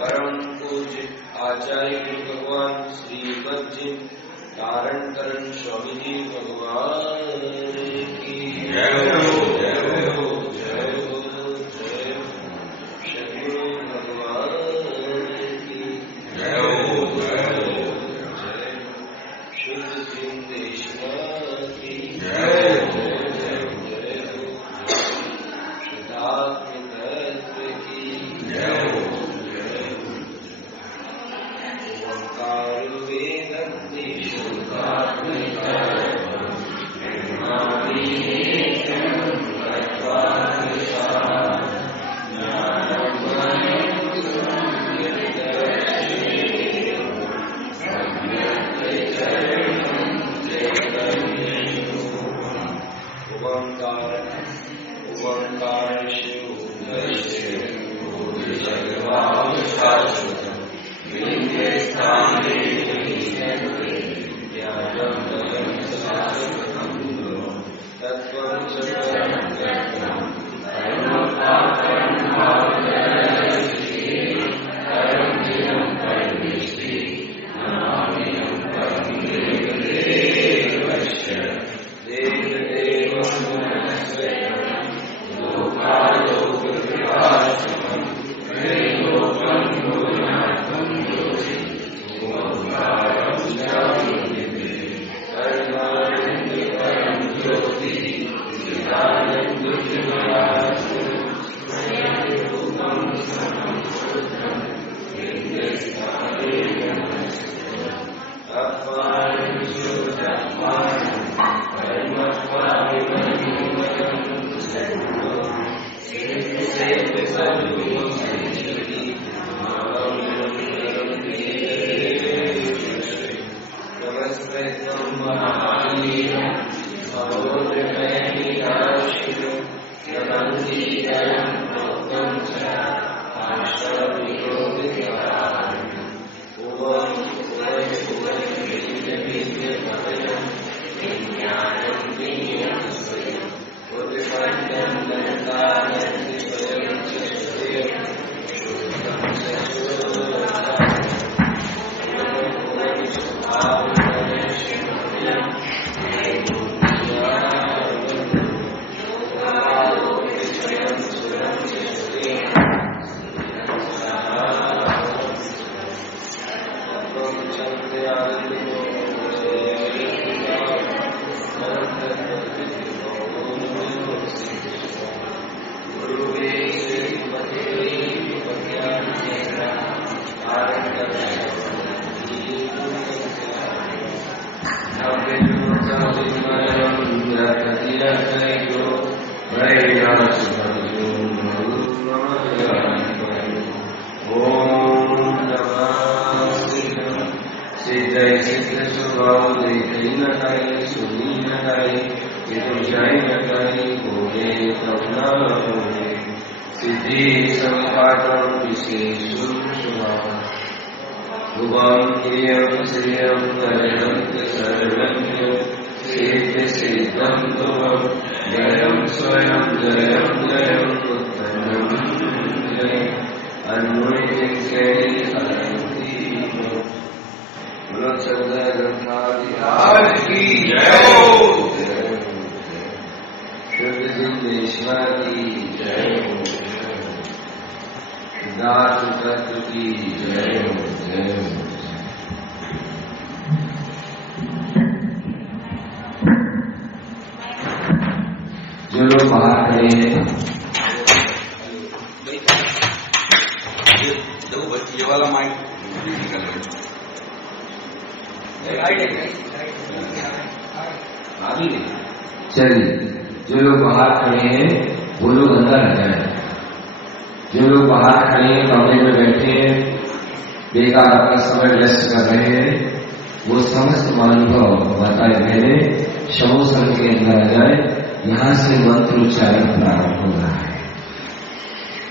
परम पूज्य आचार्य भगवान श्री बद्री धारण करण स्वामी जी भगवान की जय हो, जय हो, जय हो, जय हो। सद्गुरु भगवान की जय हो, जय हो, जय हो। शुद्ध सिद्धेश्वर की जय हो, जय हो, जय हो। शुद्धात्म तत्व की जय हो, जय हो। ओंकार वेदन्ति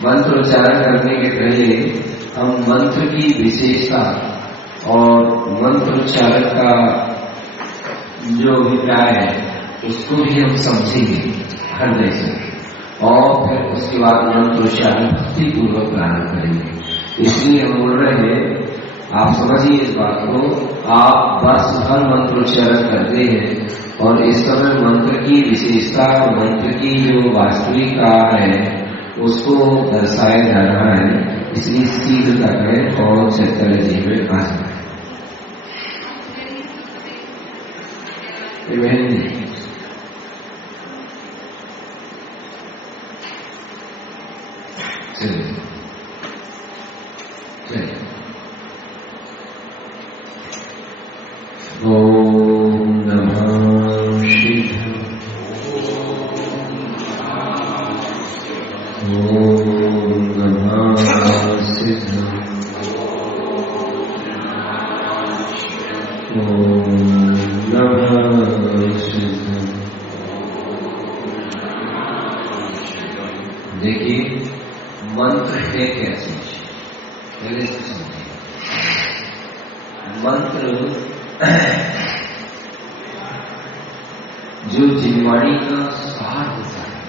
मंत्रोच्चारण करने के पहले हम मंत्र की विशेषता और मंत्रोच्चारण का जो अभिप्राय है उसको भी हम समझेंगे हृदय से, और फिर उसके बाद मंत्रोच्चारण भक्ति पूर्वक प्रारंभ करेंगे। इसलिए हम बोल रहे हैं, आप समझिए इस बात को। आप बस हर मंत्र उच्चारण करते हैं और इस समय मंत्र की विशेषता, मंत्र की जो वास्तविकता है उसको दर्शाया जा रहा है। इसलिए शीघ्रता करें और चैतन्य जी में आ जाए। ओम नमः शिवाय। ओम नमः शिवाय। ओम नमः शिवाय। देखिए मंत्र है क्या चीज, पहले से समझिए। मंत्र जो जिनवाणी का सार होता है,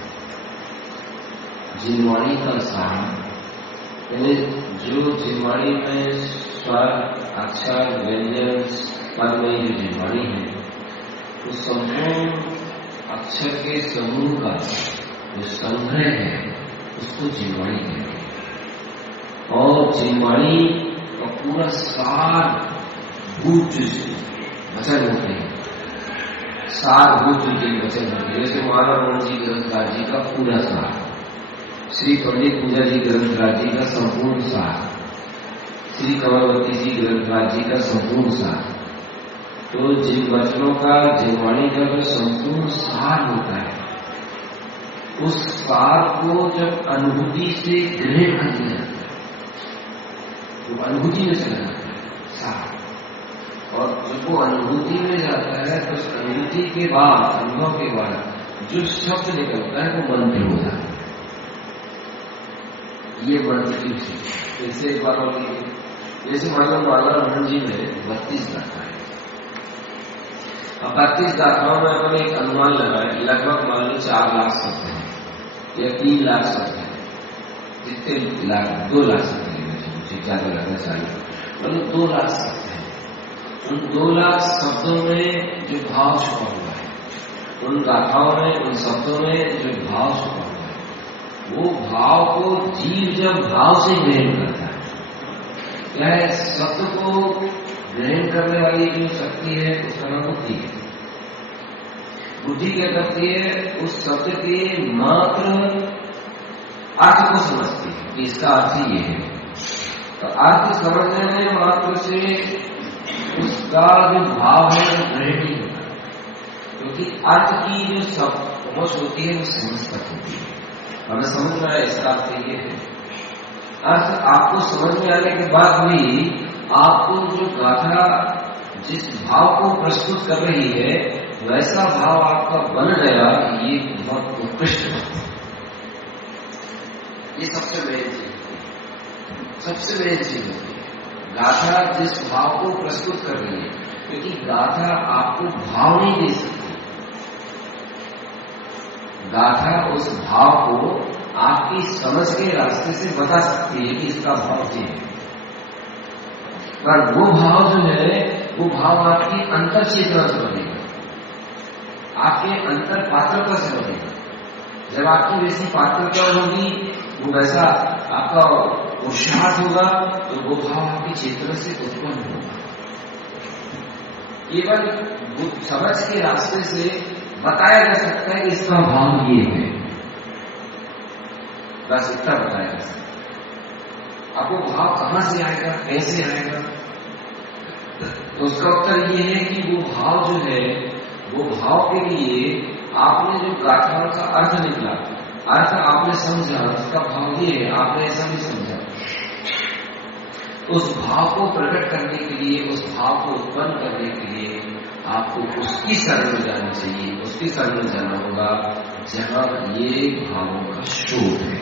जिनवाणी का सार यानी जो जिनवाणी में स्वर, अक्षर, व्यंजन, पद में जो जिनवाणी है, तो संपूर्ण अक्षर के समूह का जो संग्रह है उसको जिनवाणी कहते हैं। और जिनवाणी का पूरा सार भूत वचन होते हैं, सारभूत के वचन होते हैं। जैसे महाराज जी ग्रंथराज जी का पूरा सार, श्री पंडित पूजा जी ग्रंथराज जी का संपूर्ण सार, श्री कमलवती जी ग्रंथराज जी का संपूर्ण सार। तो जिन वचनों का, जिनवाणी का जो संपूर्ण सार होता है, उस सार को जब अनुभूति से ग्रहण कर लिया जाता है तो अनुभूति में चला जाता है सार। और जब वो अनुभूति में जाता है तो उस अनुभूति के बाद, अनुभव के बाद जो शब्द निकलता है वो मंत्र हो जाता है। ये मंत्र की विशेषता। जैसे एक बार और जैसे मान लो माला रमन जी में 32 गाथा है। अब 32 गाथाओं में अपन एक अनुमान लगाए, लगभग मान लो 4 लाख शब्द है या 3 लाख शब्द है। जितने लाख, 2 लाख शब्द है, मुझे ज्यादा लगना चाहिए, मतलब 2 लाख शब्द है। उन 2 लाख शब्दों में जो भाव छुपा हुआ है, उन गाथाओं में, उन शब्दों में जो भाव छुपा हुआ है, वो भाव को जीव जब भाव से ग्रहण करता है, क्या है, शब्द को ग्रहण करने वाली जो शक्ति है उसका नाम बुद्धि है। बुद्धि क्या करती है, उस शब्द के मात्र अर्थ को समझती है कि इसका अर्थ ये है। तो अर्थ समझने में मात्र से उसका जो भाव है वो ग्रहण नहीं होता, क्योंकि अर्थ की जो सब पहुंच होती है वो समझ तक होती है। हमें समझ में आया इसका अर्थ ये है। अर्थ आपको समझ में आने के बाद भी आपको जो गाथा जिस भाव को प्रस्तुत कर रही है वैसा भाव आपका बन गया, ये बहुत उत्कृष्ट बात है। ये सबसे मेन चीज, सबसे मेन चीज होती है। गाथा जिस भाव को प्रस्तुत कर रही है, क्योंकि गाथा आपको भाव नहीं दे सकती, गाथा उस भाव को आपकी समझ के रास्ते से बता सकती है कि इसका भाव क्या है। पर वो भाव जो है वो भाव आपकी अंतर चेतना से बनेगा, आपके अंतर पात्रता से बनेगा। जब आपकी वैसी पात्रता होगी, वो वैसा आपका पुरुषार्थ होगा, तो वो भाव आपकी चेतना से उत्पन्न होगा। केवल समझ के रास्ते से बताया जा सकता है कि इसका भाव ये है, बस इतना बताया जा सकता है। अब वो भाव कहां से आएगा, कैसे आएगा, तो उसका उत्तर ये है कि वो भाव जो है, वो भाव के लिए आपने जो गाथाओं का अर्थ निकला, अर्थ आपने समझा, उसका भाव ये है, आपने ऐसा नहीं समझा, उस भाव को प्रकट करने के लिए, उस भाव को उत्पन्न करने के लिए आपको उसकी शरण में जाना चाहिए, उसकी शरण में जाना होगा जहां ये भावों का स्रोत है,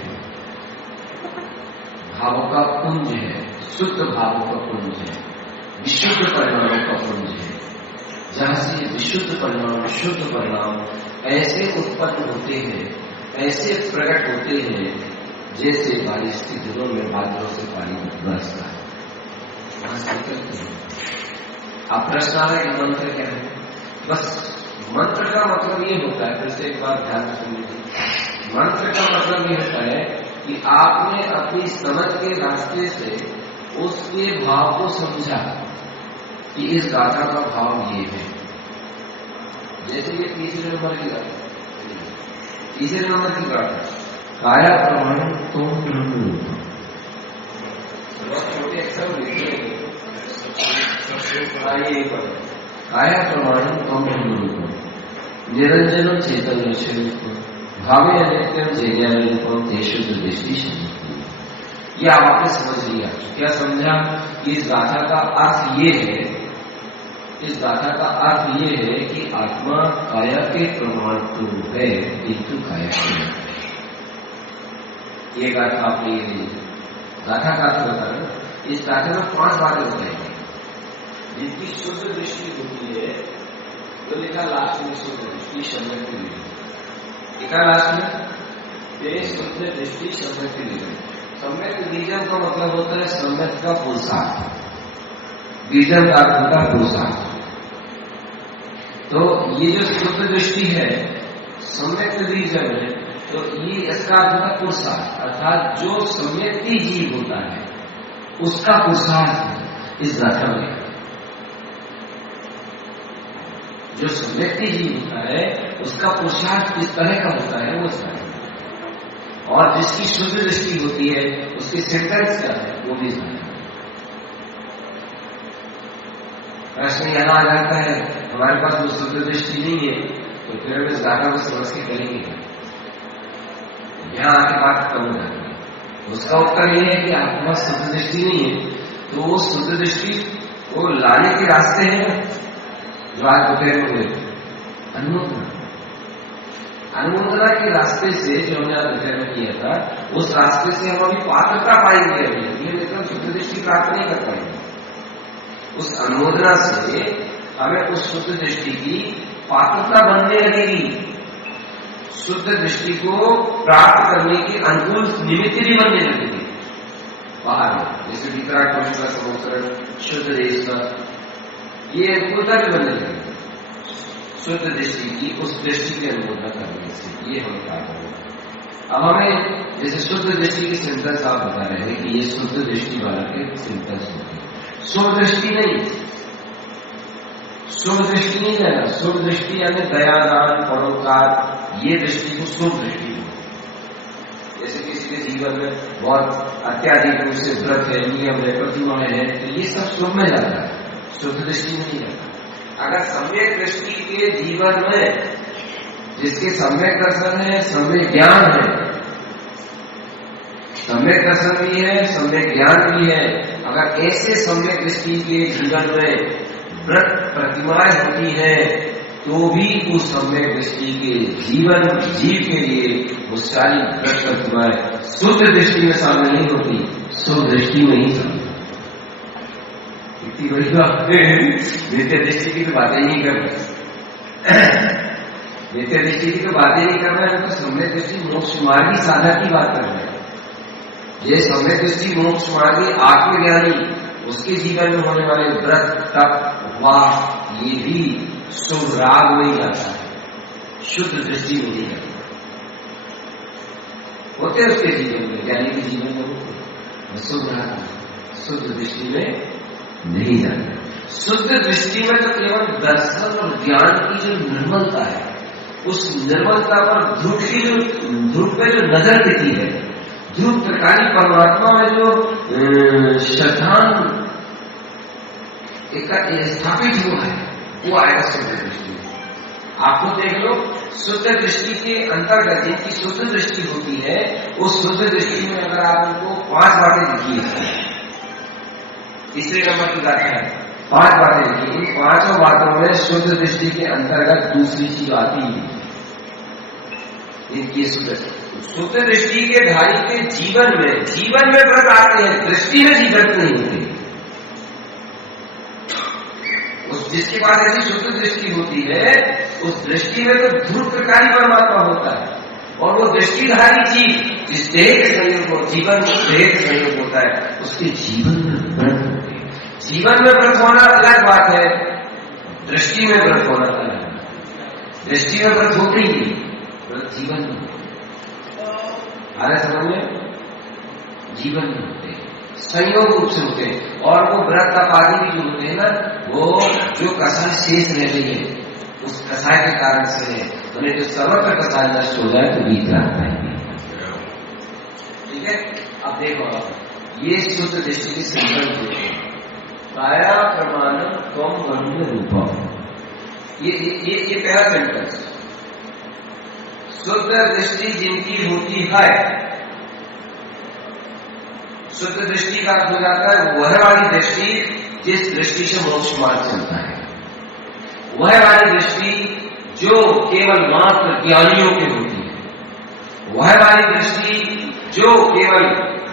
भावों का पुंज है, शुद्ध भावों का पुंज है, विशुद्ध परिणामों का पुंज है, जहां से विशुद्ध परिणाम, शुद्ध परिणाम ऐसे उत्पन्न होते हैं, ऐसे प्रकट होते हैं जैसे बारिश के दिनों में बादलों से पानी बरसता है, वहां संकल्प नहीं। अब प्रश्न आ रहा है कि मंत्र क्या है? बस मंत्र का मतलब ये होता है, फिर से एक बार ध्यान सुन लीजिए। मंत्र का मतलब ये होता है कि आपने अपनी समझ के रास्ते से उसके भाव को समझा कि इस गाथा का भाव ये है। जैसे ये तीसरे नंबर की गाथा, तीसरे नंबर की गाथा, काया प्रमाण तुम ब्रह्म रूप। छोटे अक्षर लिखे, काया प्रमाण तुम ब्रह्म रूप, निरंजन चैतन्य स्वरूप, भावे अनित्यम जैज्ञानिकम तेषु दृष्टि शक्ति। ये आप आपने समझ लिया। क्या समझा? कि इस गाथा का अर्थ ये है, इस गाथा का अर्थ ये है कि आत्मा काया के प्रमाण तो है, किंतु काया के नहीं। ये गाथा आपने ये ली, गाथा का अर्थ बता रहे। इस गाथा में 5 बातें बताएंगे जिनकी शुद्ध दृष्टि होती है। तो लिखा लास्ट में शुद्ध दृष्टि सम्यक के लिए, लिखा लास्ट में शुद्ध दृष्टि सम्यक के लिए। सम्यक बीजम का मतलब होता है सम्यक का पुरुषार्थ, बीजम का अर्थ होता है पुरुषार्थ। तो ये जो शुद्ध दृष्टि है सम्यक बीजम है, तो ये इसका अर्थ होता है पुरुषार्थ, अर्थात जो सम्यक्ति जीव होता है उसका पुरुषार्थ इस गाथा में। जो सम्यक्ति जीव होता है उसका पुरुषार्थ किस तरह का होता है वो जाने, और जिसकी शुद्ध दृष्टि होती है उसकी सिंटेंस क्या है वो भी जाने। प्रश्न यहां आ जाता है, हमारे पास वो शुद्ध दृष्टि नहीं है तो फिर हम इस गाथा को समझ के करेंगे। यहां आके बात कम हो जाती है। उसका उत्तर यह है कि आपके पास शुद्ध दृष्टि नहीं है, तो वो शुद्ध दृष्टि वो लाने के रास्ते हैं जो आज दोपहर में हुए। अनुमोदना, अनुमोदना के रास्ते से जो हमने आज दोपहर में किया था, उस रास्ते से हम अभी पात्रता पाएंगे। अभी ये मतलब शुद्ध दृष्टि प्राप्त नहीं कर पाएंगे। उस अनुमोदना से हमें उस शुद्ध दृष्टि की पात्रता बनने लगेगी, शुद्ध दृष्टि को प्राप्त करने की अनुकूल निमित्त भी बनने लगेगी बाहर में। जैसे विकराट पशु का समुद्र, शुद्ध देश का, ये अनुकूलता भी बनने लगेगी शुद्ध दृष्टि की, उस दृष्टि की अनुमोदना करने से। ये हम क्या करेंगे? अब हमें जैसे शुद्ध दृष्टि की सिंटेंस आप बता रहे हैं कि ये शुद्ध दृष्टि वाला के सिंटेंस होती है। शुभ दृष्टि नहीं, शुभ दृष्टि नहीं है। शुभ दृष्टि यानी दयादान परोपकार, ये दृष्टि को शुभ दृष्टि हो। जैसे किसी के जीवन में बहुत अत्याधिक रूप से व्रत है, नियम है, प्रतिमाएं है, तो ये सब शुभ में जाता है, शुद्ध दृष्टि नहीं जाता। अगर सम्यक दृष्टि के जीवन में जिसके सम्यक दर्शन है, सम्यक ज्ञान है, सम्यक दर्शन भी है, सम्यक ज्ञान भी है, अगर ऐसे सम्यक दृष्टि के जीवन में व्रत प्रतिमाएं होती है तो भी उस सम्यक दृष्टि के जीवन जीव के लिए वो सारी व्रत प्रतिमाएं शुद्ध दृष्टि में शामिल नहीं होती, शुभ दृष्टि में ही शामिल। इतनी बड़ी बात है, नित्य दृष्टि की तो बातें नहीं कर रहे, नित्य दृष्टि की तो बातें नहीं कर रहे हैं, तो सम्यक दृष्टि मोक्ष मार्गी साधक की बात कर रहे हैं। ये सम्यक दृष्टि मोक्ष मार्गी आत्मज्ञानी, उसके जीवन में होने वाले व्रत तप उपवास, ये भी शुभ राग में ही जाता है, शुद्ध दृष्टि में नहीं जाता। होते उसके जीवन में, ज्ञानी के जीवन में होते, शुभ राग शुद्ध दृष्टि में नहीं जाता। शुद्ध दृष्टि में तो केवल दर्शन और ज्ञान की जो निर्मलता है, उस निर्मलता पर ध्रुव पे जो नजर देती है, ध्रुव प्रकारी परमात्मा में जो श्रद्धान स्थापित हुआ है, वो आएगा शुद्ध दृष्टि में। आपको देख लो, शुद्ध दृष्टि के अंतर्गत जिनकी शुद्ध दृष्टि होती है, उस शुद्ध दृष्टि में अगर आप उनको 5 बातें लिखिए, तीसरे नंबर की गाथा है, 5 बातें लिखी, इन 5 बातों में शुद्ध दृष्टि के अंतर्गत दूसरी चीज आती है, इनकी शुद्ध दृष्टि के धारी के जीवन में व्रत आते हैं, दृष्टि में व्रत नहीं होती। उस जिसके पास ऐसी शुद्ध दृष्टि होती है, उस दृष्टि में तो ध्रुव प्रकारी परमात्मा होता है, और वो दृष्टिधारी जीव जिस देह के संयोग को जीवन देह के संयोग होता है उसके जीवन में व्रत होते हैं। जीवन में व्रत होना अलग बात है, दृष्टि में व्रत होना अलग है। दृष्टि में व्रत होते ही व्रत जीवन में आ रहे समझ में, जीवन में होते हैं, संयोग रूप से होते हैं। और वो व्रत का आदि भी जो होते हैं ना, वो जो कसाय शेष रह गई है उस कसाय के कारण से है, उन्हें जो सर्वत्र कसाय नष्ट हो जाए तो बीत आता है। ठीक है, अब देखो ये शुद्ध दृष्टि की संकल्प होती है, काया प्रमाणम त्वम ब्रह्म रूपम। ये पहला सेंटेंस। शुद्ध दृष्टि जिनकी होती है, शुद्ध दृष्टि का अर्थ हो जाता है वह वाली दृष्टि जिस दृष्टि से मोक्ष मार्ग चलता है, वह वाली दृष्टि जो केवल मात्र ज्ञानियों की होती है, वह वाली दृष्टि जो केवल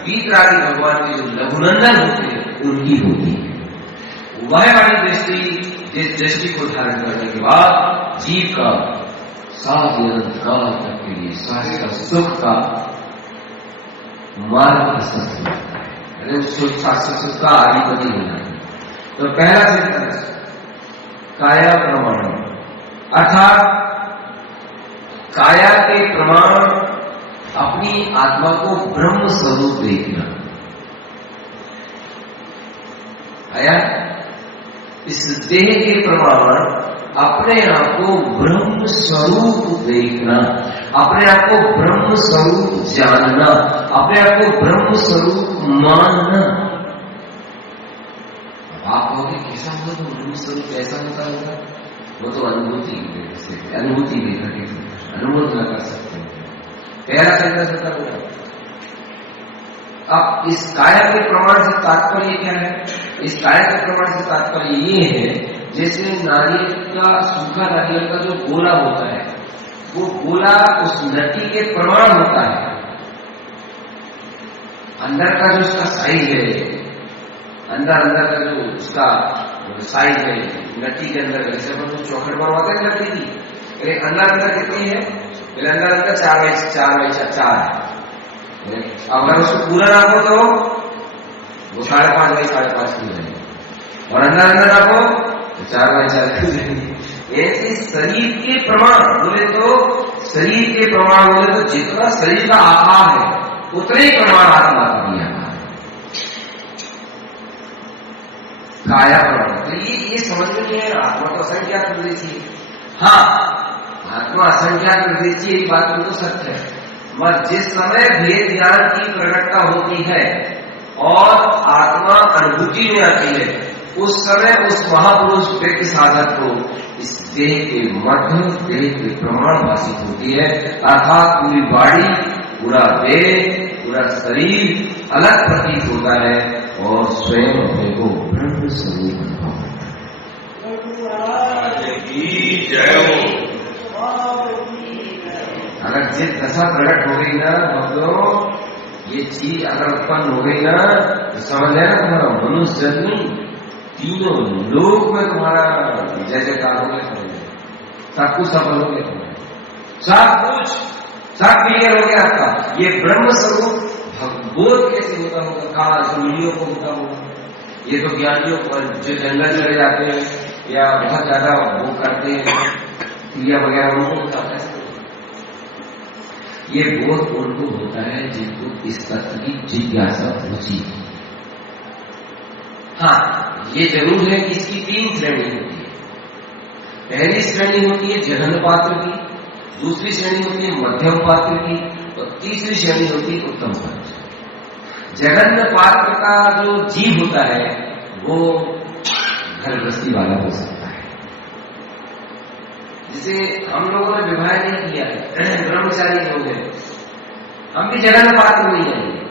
वीतरागी भगवान के जो लघुनंदन होते हैं उनकी होती है, वह वाली दृष्टि जिस दृष्टि को धारण करने के बाद जीव का साधन काल तक के लिए शारीरिक सुख का मार्ग प्रशस्त होता है, सुख का अधिपति होना है। तो पहला सेंटेंस काया प्रमाण, अर्थात काया के प्रमाण अपनी आत्मा को ब्रह्म स्वरूप देखना। आया, इस देह के प्रमाण अपने आप को ब्रह्म स्वरूप देखना, अपने आप को ब्रह्म स्वरूप जानना, अपने आप को ब्रह्म स्वरूप मानना। आप कहोगे कैसा होगा, तो ब्रह्म स्वरूप कैसा होता होगा? वो तो अनुभूति लेकर के अनुभूति कर सकते हैं। पहला सेंटेंस होता होगा। अब इस काया के प्रमाण से तात्पर्य क्या है? इस काया के प्रमाण से तात्पर्य ये है, जैसे नारियल का, सूखा नारियल का जो गोला होता है, वो गोला उस नटी के प्रमाण होता है। अंदर का जो उसका साइज है, अंदर का जो उसका साइज है नटी के अंदर, जैसे अपन तो चौखट बनवाते हैं नटी की, अंदर कितनी है? अंदर 4x4 है। अगर उसको पूरा नापो तो वो 5.5 बाई 5.5 की जाएगी, और अंदर नापो तो 4x4 की जाएगी। ऐसे शरीर के प्रमाण बोले तो, शरीर के प्रमाण बोले तो जितना शरीर का आकार है उतने ही प्रमाण आत्मा का भी आकार है, काया प्रमाण। तो ये समझ में नहीं है, आत्मा तो असंख्यात प्रदेशी है। हाँ, आत्मा असंख्यात प्रदेशी, एक बात तो सत्य है, मगर जिस समय भेद ज्ञान की प्रकटता होती है और आत्मा अनुभूति में आती है, उस समय उस महापुरुष व्यक्ति साधक को इस देह के मध्य, देह के प्रमाण भाषित होती है, अर्थात पूरी बॉडी, पूरा देह, पूरा शरीर अलग प्रतीत होता है और स्वयं अपने को ब्रह्म स्वरूप अनुभव होता है। अगर जिस दशा प्रकट हो गई ना भक्तों, ये चीज अगर उत्पन्न हो गई ना, तो समझ लेना तुम्हारा मनुष्य जन्मी तीनों लोक में तुम्हारा जय जयकार हो गया, सब कुछ सफल हो गया, सब क्लियर हो गया आपका। ये ब्रह्म स्वरूप बोध कैसे होता होगा? कहा ज्ञानियों को होता होगा, ये तो ज्ञानियों को जो जंगल चले जाते हैं या बहुत ज्यादा वो करते हैं क्रिया वगैरह, उनको होता है। ये बोध उनको होता है जिनको इस तत्व की जिज्ञासा रुचि। हाँ, ये जरूर है कि इसकी 3 श्रेणी होती है। पहली श्रेणी होती है जघन्य पात्र की, दूसरी श्रेणी होती है मध्यम पात्र की, और तीसरी श्रेणी होती है उत्तम पात्र। जघन्य पात्र का जो जीव होता है वो घर गृहस्थी वाला हो सकता है, जिसे हम लोगों ने विवाह नहीं किया है, ब्रह्मचारी लोग हैं, हम भी जघन्य पात्र नहीं आएंगे।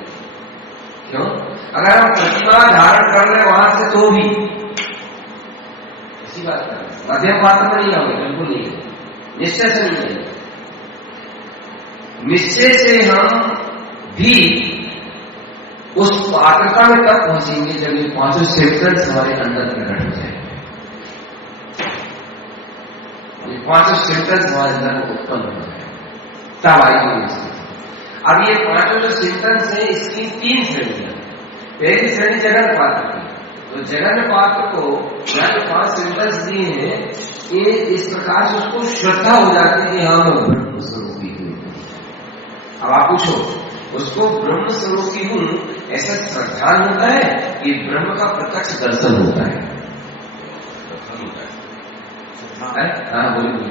क्यों? अगर हम प्रतिमा धारण कर रहे वहां से तो भी ऐसी बात कर रहे, मध्यम पात्र में नहीं आओगे, बिल्कुल नहीं, निश्चय से नहीं आएंगे। निश्चय से हम भी उस पात्रता में तब पहुंचेंगे जब ये 5 सेंटेंस हमारे अंदर प्रकट हो जाए, 5 सेंटेंस हमारे अंदर उत्पन्न हो जाए, तब आएगी वो स्थिति। अब ये पांचों जो सिम्टम्स है इसकी 3 श्रेणियां। पहली श्रेणी जगन पात्र की, तो जगन पात्र को यहाँ जो 5 सिम्टम्स दिए हैं ये इस प्रकार से उसको श्रद्धा हो जाती है कि हाँ मैं ब्रह्म स्वरूपी हूँ। अब आप पूछो उसको ब्रह्म स्वरूपी हूँ ऐसा श्रद्धान होता है कि ब्रह्म का प्रत्यक्ष दर्शन होता है? हाँ बोलिए।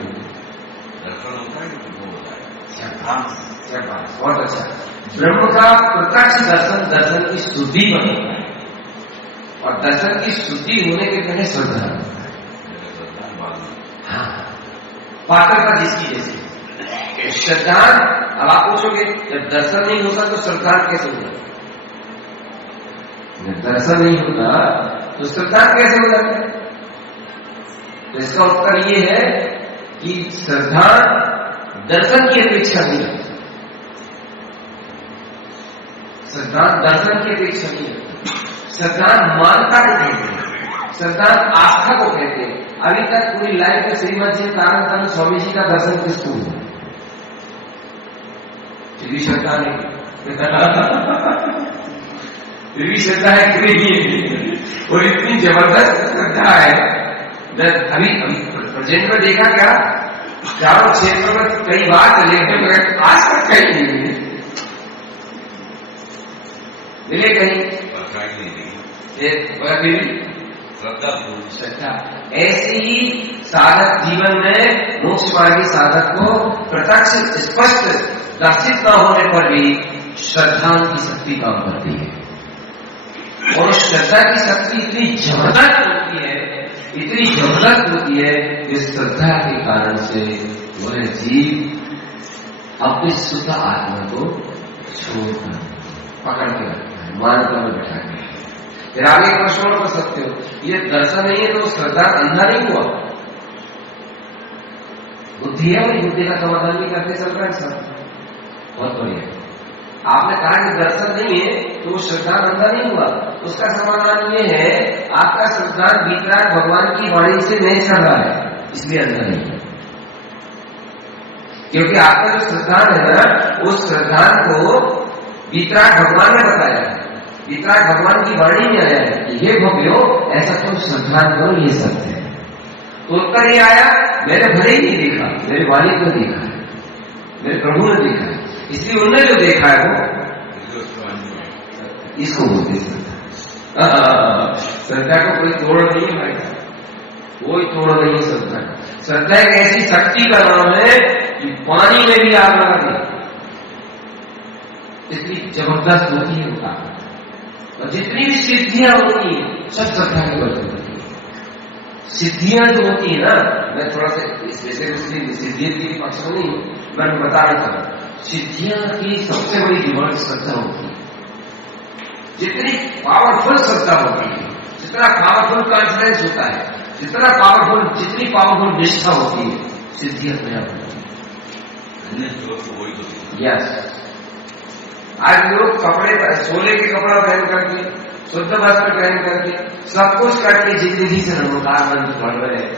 दर्शन होता है कि बहुत अच्छा। ब्रह्म का प्रत्यक्ष दर्शन, दर्शन की शुद्धि पर होता है और दर्शन की शुद्धि होने के पहले श्रद्धा होता है। हाँ, पात्रता जिसकी जैसी श्रद्धान। अब आप पूछोगे जब दर्शन नहीं होता तो श्रद्धान कैसे होगा? जब दर्शन नहीं होता तो श्रद्धान कैसे हो जाता है? तो इसका उत्तर ये है कि श्रद्धान दर्शन की अपेक्षा नहीं रखता। श्रद्धान दर्शन की अपेक्षा नहीं रखता। श्रद्धान मानता को कहते हैं, श्रद्धान आस्था को कहते हैं। अभी तक पूरी लाइफ में श्रीमद जी तारण स्वामी जी का दर्शन किसको हुआ? फिर भी श्रद्धा नहीं, फिर भी श्रद्धा है कि नहीं? और इतनी जबरदस्त श्रद्धा है। अभी प्रेजेंट में देखा क्या चारों क्षेत्र में कई बार चले गए मगर आज तक कहीं नहीं मिले कहीं श्रद्धा। ऐसे ही साधक जीवन में मोक्ष मार्गी साधक को प्रत्यक्ष स्पष्ट दर्शित न होने पर भी श्रद्धा की शक्ति काम करती है और श्रद्धा की शक्ति इतनी जबरदस्त होती है, इतनी जबरदस्त होती है कि श्रद्धा के कारण से वह जीव अपनी शुद्ध आत्मा को छोड़कर पकड़ के रखता है, मानता में बैठा के। फिर आगे एक प्रश्न कर सकते हो, ये दर्शन नहीं है तो श्रद्धा अंधा नहीं हुआ? बुद्धि है और बुद्धि का समाधान भी करते चल रहा है सब। बहुत बढ़िया। आपने कहा कि दर्शन नहीं है तो वो श्रद्धा अंधा नहीं हुआ। उसका समाधान ये है आपका श्रद्धा वितराग भगवान की वाणी से नहीं चल रहा है, इसलिए अंधा नहीं है। क्योंकि आपका जो श्रद्धा है ना उस श्रद्धा को वितराग भगवान ने बताया है, वितराग भगवान की वाणी में आया है कि हे भव्यो ऐसा तुम श्रद्धा करो, ये सत्य है। तो उत्तर ये आया मैंने भले ही नहीं देखा, मेरे वाणी को देखा है, मेरे प्रभु ने देखा है, इसलिए उन्होंने जो देखा है वो इसको बोलते श्रद्धा को कोई तोड़ नहीं है भाई, कोई तोड़ नहीं है श्रद्धा। श्रद्धा एक ऐसी शक्ति का नाम है कि पानी में भी आग लगा दे, इतनी जबरदस्त होती है उसका। और जितनी भी सिद्धियां होती है सब श्रद्धा की वजह होती है। सिद्धियां जो होती है ना, मैं थोड़ा सा इस विषय में सिद्धि के पक्ष में नहीं, मैं बता रहा था सिद्धियां की सबसे बड़ी डिमांड श्रद्धा होती है। जितनी पावरफुल श्रद्धा होती है, जितना पावरफुल कॉन्फिडेंस होता है, जितना पावरफुल, जितनी पावरफुल निष्ठा होती है, सिद्धि अपने आप होती है। यस, आज लोग कपड़े सोले के कपड़ा पहन करके, शुद्ध वस्त्र पहन करके, सब कुछ करके जिंदगी से नमोकार मंत्र पढ़ रहे हैं,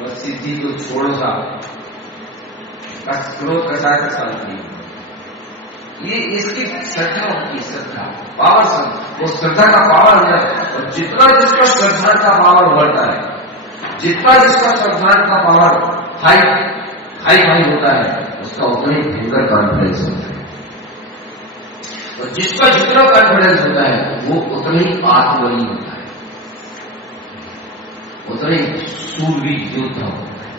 बस सिद्धि को छोड़ो सा क्रोध कसा के शांति। ये इसकी श्रद्धा होती है, श्रद्धा पावर, वो श्रद्धा का पावर है। और जितना जिसका श्रद्धा का पावर बढ़ता है, जितना जिसका श्रद्धा का पावर हाई होता है, उसका उतना ही भयंकर कॉन्फिडेंस होता है। और जिसका जितना कॉन्फिडेंस होता है वो उतना ही आत्मबली होता है, उतना ही सूरवीर योद्धा होता है।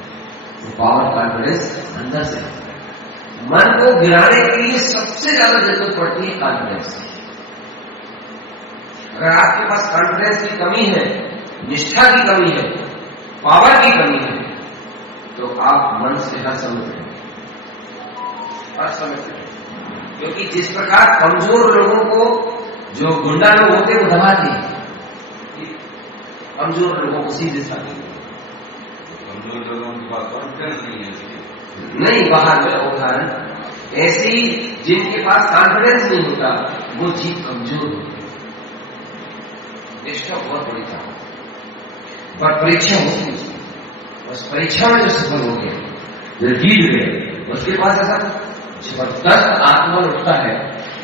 पावर कॉन्फिडेंस अंदर से। मन को गिराने के लिए सबसे ज्यादा जरूरत पड़ती है कॉन्फिडेंस। अगर आपके पास कॉन्फिडेंस की कमी है, निष्ठा की कमी है, पावर की कमी है, तो आप मन से हर समय क्योंकि जिस प्रकार कमजोर लोगों को जो गुंडा लोग होते हैं वो दबाते हैं, कमजोर लोगों को सीधे साधे। कमजोर लोगों के पास कॉन्फिडेंस नहीं है, नहीं बाहर में उदाहरण ऐसे ही जिनके पास कॉन्फिडेंस नहीं होता वो जीव कमजोर होती है। निष्ठा बहुत बड़ी था, पर परीक्षा होती है, उस परीक्षा में जो सफल हो गया, जो जीत गए, उसके पास ऐसा जबरदस्त आत्मबल उठता है,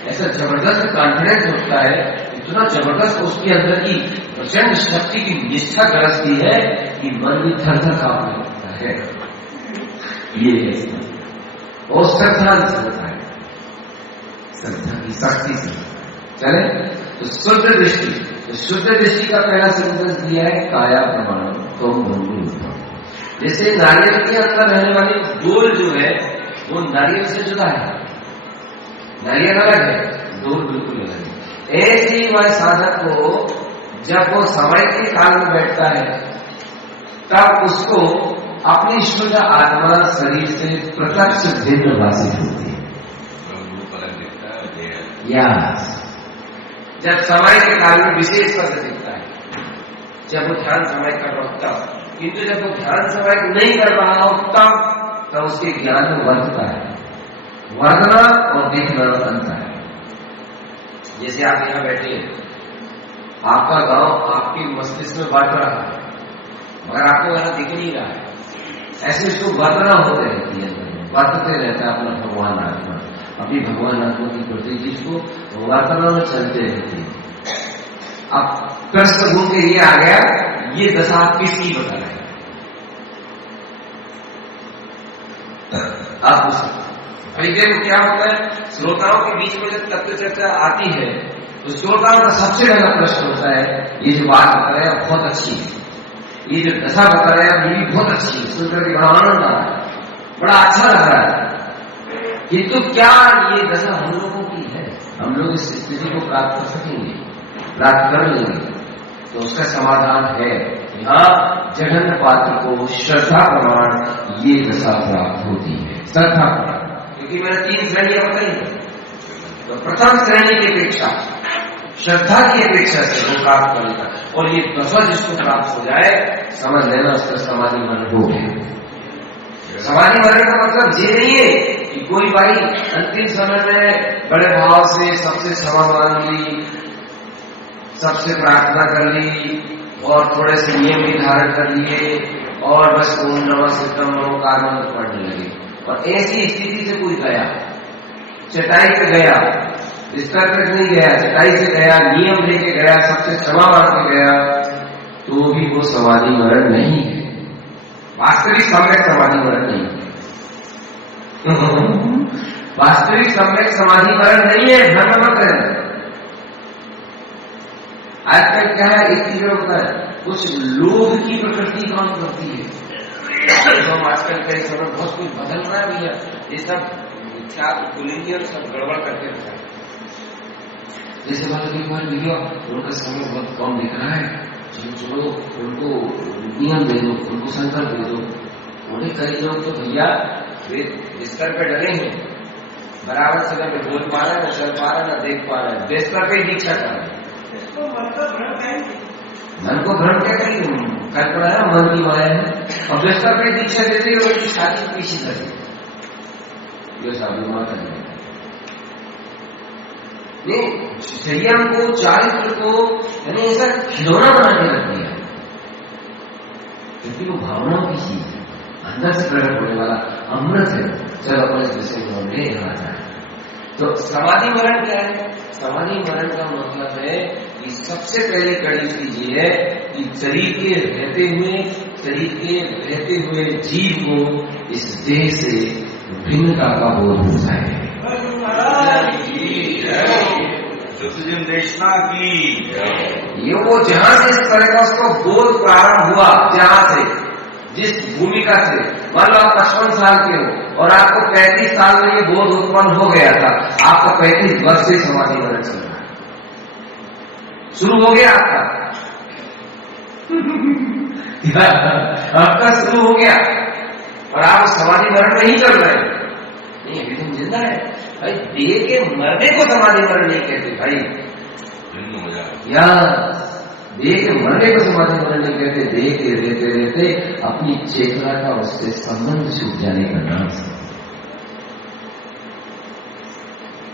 ऐसा जबरदस्त कॉन्फिडेंस उठता है, इतना जबरदस्त उसके अंदर की प्रचंड शक्ति की निष्ठा गरजती है कि मन भी थर थर कांपने लगता है। ये है और श्रद्धा से होता है, श्रद्धा की शक्ति से। चले तो शुद्ध दृष्टि, तो शुद्ध दृष्टि का पहला सेंटेंस दिया है काया प्रमाण तो भंगुर। जैसे नारियल के अंदर रहने वाली डोल जो है वो नारियल से जुदा है, नारियल अलग है, डोल बिल्कुल अलग है। ऐसे ही वह साधक को जब वो समय के काल में बैठता है तब उसको अपनी शुद्ध आत्मा शरीर से प्रत्यक्ष भिन्न भाषित होती है। या जब समय के काल में विशेष पद दिखता है, जब वो ध्यान समय कर रहा होता, किंतु जब वो ध्यान समय नहीं कर रहा होता तब उसके ज्ञान में वर्धता है। वर्धना और दिखना अंतर है। जैसे आप यहां बैठे, आपका गांव आपके मस्तिष्क में बढ़ रहा है मगर आपको वहां दिख नहीं रहा है, ऐसे इसको वर्धना हो रहती है, वर्तते रहता है अपना भगवान आत्मा, अपनी भगवान आत्मा की प्रति को वर्तना में चलते रहती है। अब प्रश्न घूम के ये आ गया, ये दशा आप किसकी बता रहे हैं? आप पूछ सकते अभी देखो क्या होता है, श्रोताओं के बीच में जब तत्व चर्चा आती है तो श्रोताओं का सबसे पहला प्रश्न होता है, ये जो बात बता रहे हैं बहुत अच्छी है, ये जो दशा बता रहे हैं ये भी बहुत अच्छी है, सुनकर के बड़ा आनंद आ रहा है, बड़ा अच्छा लग रहा है, किंतु क्या ये दशा हम लोगों की है? हम लोग इस स्थिति को प्राप्त कर सकेंगे, प्राप्त कर लेंगे? तो उसका समाधान है यहाँ जघन्य पात्र को श्रद्धा प्रमाण ये दशा प्राप्त होती है। श्रद्धा प्रमाण, क्योंकि मैंने 3 श्रेणियां बताई, तो प्रथम श्रेणी की अपेक्षा श्रद्धा की अपेक्षा से वो प्राप्त करेगा, और ये दशा जिसको प्राप्त हो जाए समझ लेना उसका समाधि मरण हो गया। समाधि मरण का मतलब ये नहीं है कि कोई भाई अंतिम समय में बड़े भाव से सबसे क्षमा मांग ली, सबसे प्रार्थना कर ली और थोड़े से नियम भी धारण कर लिए और बस ओम नमः शिवाय मनोकामना पढ़ने लगे, और ऐसी स्थिति से कोई गया, चटाई पे गया, बिस्तर पे नहीं गया, चटाई से गया, नियम लेके गया, सबसे क्षमा मांग के गया, तो भी वो समाधि मरण नहीं है, वास्तविक सम्यक समाधि मरण नहीं है। वास्तविक सम्यक समाधि मरण नहीं है, भ्रम मत है। आजकल क्या है, एक चीज होता है, कुछ लोभ की प्रकृति काम करती है, तो हम आजकल कई समय बहुत कुछ बदल रहा है भैया, ये सब मिथ्या पुलिंगी और सब गड़बड़ करके रखा है। जैसे बात भैया उनका समय बहुत कम दिख रहा है, चलो उनको नियम दे दो, उनको संकल्प दे दो। उन्हें कई लोग तो भैया वे बिस्तर पे डरे हैं, बराबर से न बोल पा रहे, न चल पा रहे, न देख पा रहे, बिस्तर पे दीक्षा कर रहे हैं। मन को भ्रम क्या करेंगे, कल्पना है, मन की माया है, और बिस्तर पे दीक्षा देते हुए उसकी छाती पीछे करें, ये साधु माता है। चाहिए हमको चारित्र को यानी ऐसा खिलौना बनाने लग दिया, क्योंकि वो भावनाओं की चीज है, अंदर से प्रकट होने वाला अमृत है। चलो अपन इस विषय में हमने यहाँ जाए। तो समाधि मरण क्या है? समाधि मरण का मतलब है कि सबसे पहले कड़ी चीज ये है कि शरीर के रहते हुए जीव को इस देह से भिन्नता का बोध हो जाए। देशना की ये वो जहां से इस तरह का उसको बोध प्रारंभ हुआ, जहां से जिस भूमिका से, मान लो आप 55 साल के हो और आपको 35 साल में ये बोध उत्पन्न हो गया था, आपका 35 वर्ष से समाधि मरण चल रहा है, शुरू हो गया आपका शुरू हो गया और आप समाधि मरण में ही चल रहे हैं। नहीं, अभी तुम जिंदा है भाई, देह के मरने को समाधि मरण नहीं कहते भाई, या देह के मरने को समाधि मरण नहीं कहते, देह के रहते रहते अपनी चेतना का उससे संबंध छूट जाने का नाम से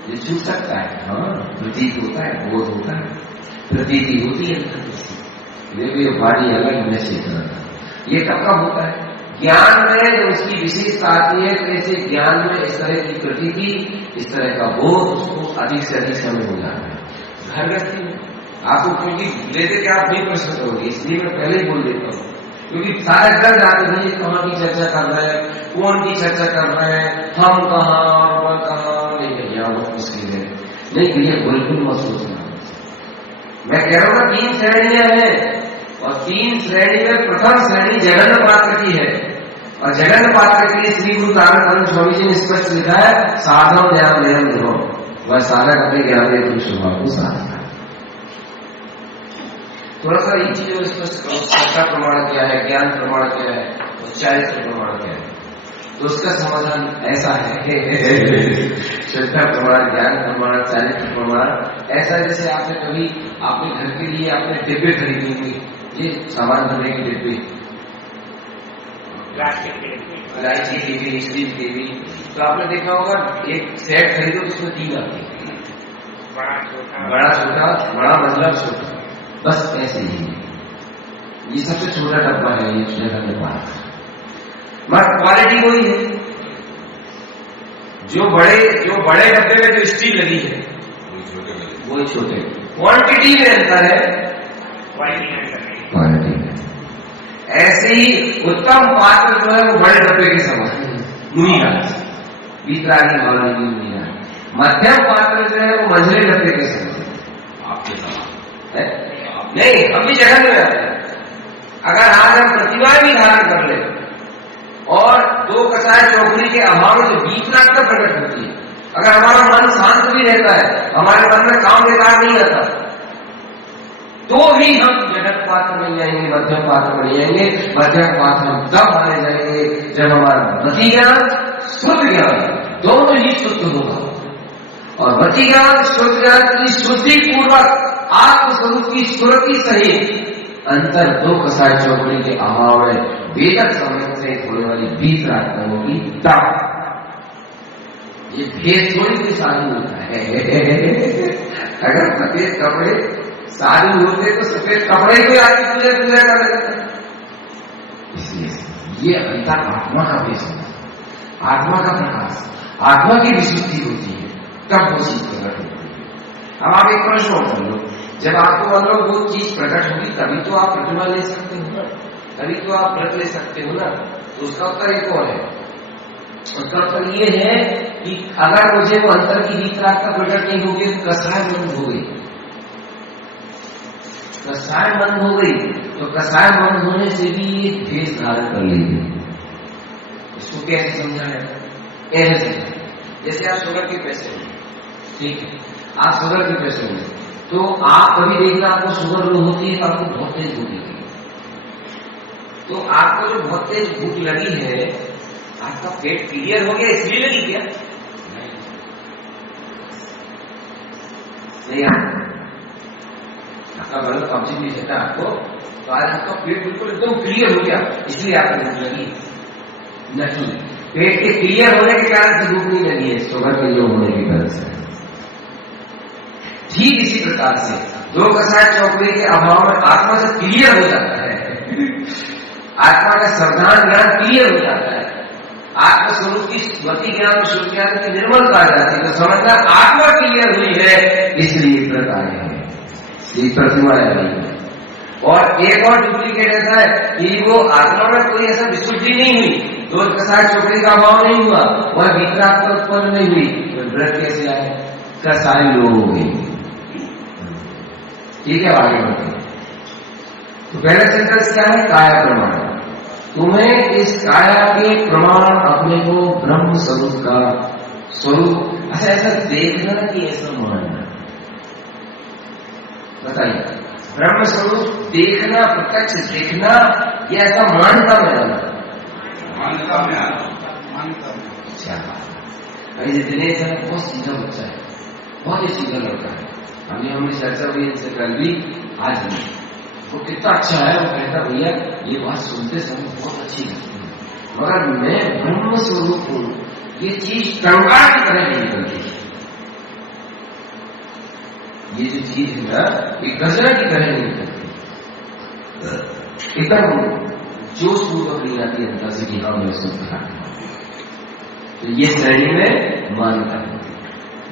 ये छूट सकता है। हाँ, प्रतीत होता है, बोध होता है, प्रतीति होती है, ये भी वाणी अलग, मैं चेतना था। ये कब कब होता है? ज्ञान में जो उसकी विशेषता आती है, तो ऐसे ज्ञान में इस तरह की प्रतीति, इस तरह का बोध उसको अधिक से अधिक समय हो जाता है। घर गृहस्थी में आपको क्योंकि लेते कि आप नहीं प्रश्न करोगे, इसलिए मैं पहले ही बोल देता हूँ, क्योंकि सारे घर जाते हैं कहाँ की चर्चा कर रहे हैं, कौन की चर्चा कर रहे हैं, हम कहाँ और वह कहाँ। नहीं भैया बहुत मुश्किल है, नहीं भैया बिल्कुल मत सोचना। मैं कह रहा हूँ ना 3 श्रेणियां हैं, और 3 श्रेणी में प्रथम श्रेणी जगन्न पात्र की है, और जगन्न पात्र के लिए श्री गुरु तारण स्वामी जी ने स्पष्ट लिखा है, साधव ज्ञान नियम ध्रुव, वह साधक अपने ज्ञान के स्वभाव को साधना। थोड़ा सा इन चीजों स्पष्ट करो, श्रद्धा प्रमाण क्या है, ज्ञान प्रमाण क्या है, और चारित्र प्रमाण क्या है। तो उसका समाधान ऐसा है श्रद्धा प्रमाण, ज्ञान प्रमाण, चारित्र प्रमाण। ऐसा जैसे आपने कभी आपके घर के लिए आपने डिब्बे खरीदे होंगे, ये सामान भरने के डिब्बे, इलायची की भी, स्टील की भी, तो आपने देखा होगा एक सेट खरीदो तो उसमें 3 आते हैं, बड़ा छोटा, बड़ा मतलब छोटा, बस ऐसे ही। ये सबसे छोटा डब्बा है ये जगह के पास, मगर क्वालिटी वही है। जो बड़े डब्बे में जो स्टील लगी है वही छोटे, क्वांटिटी में अंतर है, क्वालिटी में। ऐसे ही उत्तम पात्र जो है वो बड़े डब्बे के समान मुनिया, बीतरागी भावनी मुनिया। मध्यम पात्र जो है वो मंझले डब्बे के समान आपके समान है। नहीं, हम भी जगह में आते हैं। अगर आज हम प्रतिभा भी धारण कर ले और 2 कसाय चौकड़ी के अभाव में जो बीतरागता प्रकट होती है, अगर हमारा मन शांत भी रहता है, हमारे मन में काम बेकार नहीं आता, तो भी हम जगत पात्र बन जाएंगे, मध्यम पात्र बन जाएंगे। मध्यम पात्र हम तब माने जाएंगे जब हमारा मति ज्ञान, शुद्ध ज्ञान दोनों ही शुद्ध होगा, और मति ज्ञान, शुद्ध ज्ञान की शुद्धि पूर्वक आत्मस्वरूप की स्मृति सहित अंतर 2 कसाय चौकड़ी के अभाव में वेदक समय से होने वाली बीतरागता होगी तब। ये भेद थोड़ी कोई साधु होता है अगर सफेद कपड़े साधु होते तो सफेद कपड़े को आदमी पूजा कर लेता। इसलिए ये अंतर आत्मा का भेद है, आत्मा का प्रकाश, आत्मा की विशुद्धि होती है, तब वो चीज प्रकट होती है। अब आप एक प्रश्न कर लो, जब आपको मतलब वो चीज प्रकट होगी तभी तो आप प्रतिमा ले सकते हो ना, तभी तो आप व्रत ले सकते हो ना। तो उसका उत्तर एक और है, उसका उत्तर ये है कि अगर मुझे वो अंतर की बीतरागता प्रकट नहीं होगी तो कसाय बंद हो गई, कसाय बंद हो गई, तो कसाय बंद होने से भी ये भेष धारण कर लेंगे। इसको कैसे समझा है? ऐसे जैसे आप शुगर के पैसे हो, ठीक है, आप शुगर के पैसे हो, तो आप कभी देखना आपको शुगर लो होती है, आपको बहुत तेज भूख लगी, तो आपको जो बहुत तेज भूख लगी है, आपका पेट क्लियर हो गया इसलिए लगी क्या? नहीं, आपका गलत ऑब्जेक्ट नहीं देता आपको, तो आज आपका पेट बिल्कुल एकदम क्लियर हो गया इसलिए आपको भूख लगी नहीं, पेट के क्लियर होने के कारण से भूख नहीं लगी है, शुगर के जो होने की वजह से। ठीक इसी प्रकार से 2 कसाय चौकड़ी के अभाव में आत्मा जब क्लियर हो जाता है आत्मा का सावधान ज्ञान क्लियर हो जाता है, आत्मस्वरूप की स्मृति ज्ञान, शुद्ध ज्ञान की निर्मलता आ जाती है, तो समझना आत्मा क्लियर हुई है, इसलिए प्रकार है, ये प्रतिमा है। और एक और डुप्लीकेट ऐसा है कि वो आत्मा में कोई ऐसा विशुद्धि नहीं हुई, 2 कसाय चौकड़ी का अभाव नहीं हुआ, वह बीतरागता उत्पन्न नहीं हुई, तो व्रत कैसे आए? कसाय लोग हो गई। ठीक है, आगे बढ़ते। तो पहला सेंटेंस क्या है? काया प्रमाण। तुम्हें इस काया के प्रमाण अपने को ब्रह्म स्वरूप का स्वरूप, अच्छा ऐसा देखना कि ऐसा मानना, बताइए, ब्रह्म स्वरूप देखना, प्रत्यक्ष देखना, या ऐसा मानता में आना? मान्यता में आना, मान्यता में। अच्छा, भाई दिनेश है बहुत सीधा बच्चा है, बहुत ही सीधा लड़का है, हमने चर्चा हुई इनसे कल भी आज भी, वो कितना अच्छा है, वो कहता भैया ये बात सुनते समय बहुत अच्छी लगती है, मगर मैं ब्रह्म स्वरूप हूं, ये चीज कंगाल की तरह नहीं निकलती, ये जो चीज है ना ये गजरा की तरह नहीं निकलती, एकदम जोश पूर्वक नहीं आती अंदर से कि हाँ मैं इसको कहा। तो ये श्रेणी में मान्यता होती है।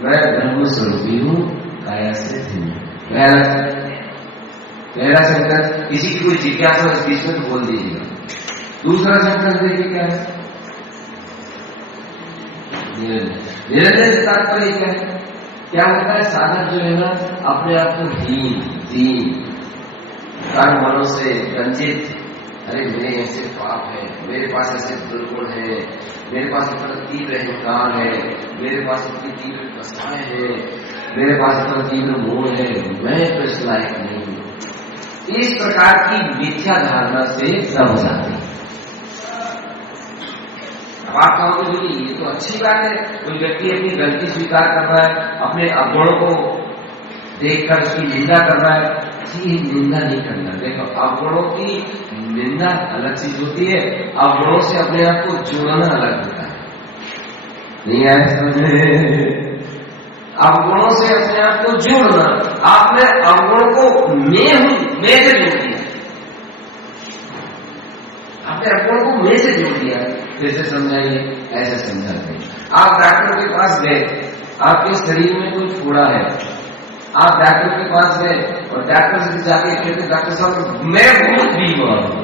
मैं ब्रह्म स्वरूपी हूँ, काया से भिन्न। पहला सेंटेंस, किसी की कोई जिज्ञासा इस बीच में तो बोल दीजिएगा। दूसरा सेंटेंस देखिए क्या है, निरंजन से तात्पर्य क्या है? क्या होता है? साधक जो है ना अपने आप को दीन कर्म मनों से रंजित, अरे मेरे ऐसे पाप है, मेरे पास ऐसे दुर्गुण है, मेरे पास इतना तीव्र अहंकार है, मेरे पास इतनी तीव्र प्रस्थाएं है, मेरे पास इतना तीव्र मोह है, मैं तो इस लायक नहीं हूं। इस प्रकार की मिथ्या धारणा से दब जाते हैं। अब आप कहोगे कि ये तो अच्छी बात है, कोई व्यक्ति अपनी गलती स्वीकार कर रहा है, अपने अवगुणों को देखकर उसकी निंदा कर रहा है। जी निंदा नहीं करना। देखो अवगुणों की निंदा अलग चीज होती है, अवगुणों से अपने आप को जोड़ना अलग होता है। नहीं आया समझ में? अवगुणों से अपने आप को जोड़ना, आपने अवगुणों को मैं से जोड़ दिया, आपने अवगुणों को मैं से जोड़ दिया। कैसे समझाइए? ऐसे समझाते हैं। आप डॉक्टर के पास गए, आपके शरीर में कोई फोड़ा है, आप डॉक्टर के पास गए और डॉक्टर से जाके कहते डॉक्टर साहब मैं बहुत बीमार हूं,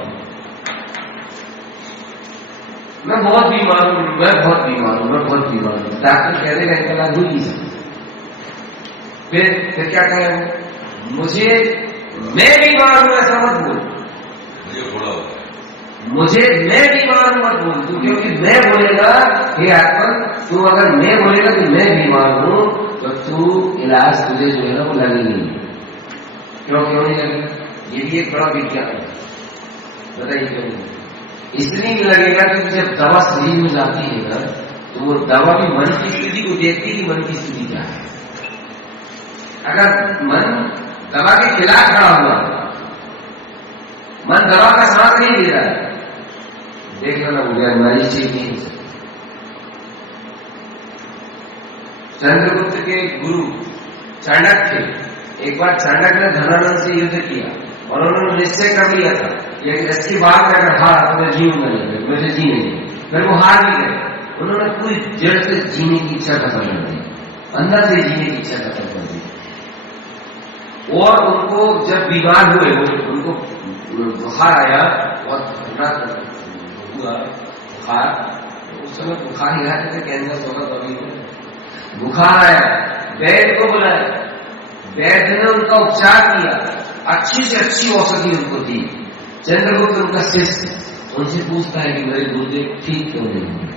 मैं बहुत बीमार हूं, मैं बहुत बीमार हूं, मैं बहुत बीमार हूं। डॉक्टर कह देगा इनका इलाज हो नहीं सकता। फिर क्या कहें? मुझे मैं बीमार हूं ऐसा मत बोल, मुझे मैं बीमार हूं मत बोल तू, क्योंकि मैं बोलेगा हे आत्मा, तू अगर मैं बोलेगा कि मैं बीमार हूं तो तू इलाज तुझे जो है ना वो लगेगी। क्यों नहीं लगेगा? ये भी एक बड़ा विज्ञान है। बताइए क्यों नहीं? इसलिए नहीं लगेगा कि जब दवा शरीर में जाती है ना तो वो दवा भी मन की स्थिति को देखती है कि मन की स्थिति क्या है। अगर मन दवा के खिलाफ खड़ा हुआ, मन दवा का साथ नहीं दे रहा है, देख लेना मुझे मरीज ठीक नहीं हो सकती। चंद्रगुप्त के गुरु चाणक्य, एक बार चाणक्य ने धनानंद से युद्ध किया और उन्होंने निश्चय कर लिया था कि इसकी बात में अगर हार तो मैं जीऊंगा नहीं, मुझे जीने, फिर वो हार भी गए। उन्होंने पूरी जड़ से जीने की इच्छा खत्म कर दी, अंदर से जीने की इच्छा खत्म कर दी। और उनको जब बीमार हुए, उनको बुखार आया और हुआ बुखार, उस समय बुखार ही आया था, कैंसर होगा तो अभी बुखार आया, वैद्य को बुलाया, वैद्य ने उनका उपचार किया, अच्छी से अच्छी औषधि उनको दी। चंद्रगुप्त उनका शिष्य उनसे पूछता है कि मेरे गुरुदेव ठीक क्यों नहीं हुए?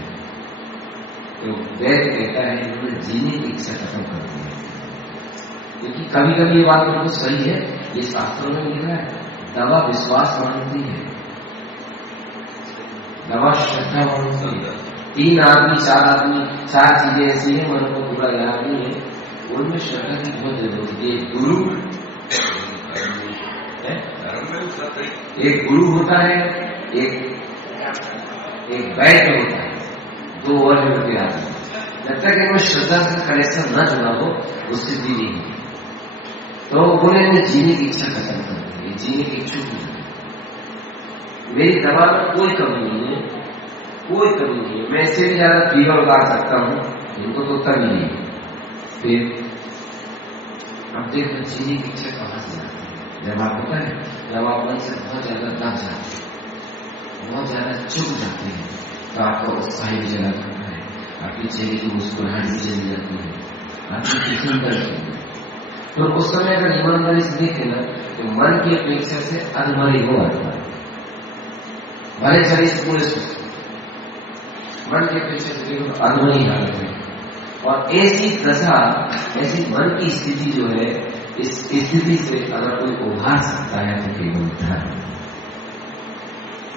तो वैद्य कहता है उन्होंने जीने की इच्छा खत्म कर दी। क्योंकि कभी कभी ये बात बिल्कुल सही है, ये शास्त्रों में लिखा है, दवा विश्वास मांगती है, दवा श्रद्धा मांगती है। 3 आदमी 4 आदमी 4 चीजें ऐसी है, मन को पूरा याद नहीं है, उनमें श्रद्धा की बहुत जरूरत है। एक गुरु होता है, एक वैद्य होता है, 2 और होते आदमी। जब तक इनमें श्रद्धा से कनेक्शन न जुड़ा हो उससे भी नहीं है। तो उन्होंने जीने की इच्छा खत्म कर दी, जीने की इच्छुक नहीं। मेरी दवा में कोई कमी नहीं है, कोई कमी नहीं है, मैं इससे भी ज्यादा फीवर उतार सकता हूं, इनको तो कमी नहीं है। फिर अब देखो जीने की इच्छा कहां से आती है? जब आप होता है, जब आप मन से बहुत ज्यादा दब जाते हैं, बहुत ज्यादा चुप जाते हैं, तो आपका उत्साह भी चला जाता है, आपकी चेहरे की मुस्कुराहट भी चली जाती है, आपकी किस्म करती है। तो उस समय अगर ईमानदारी से देखे ना तो मन की अपेक्षा से अधमरी हो आता है, भले शरीर से पूरे मन की अपेक्षा से देखो तो अधमरी हालत है। और ऐसी दशा, ऐसी मन की स्थिति जो है, इस स्थिति से अगर कोई उभार सकता है तो केवल धर्म,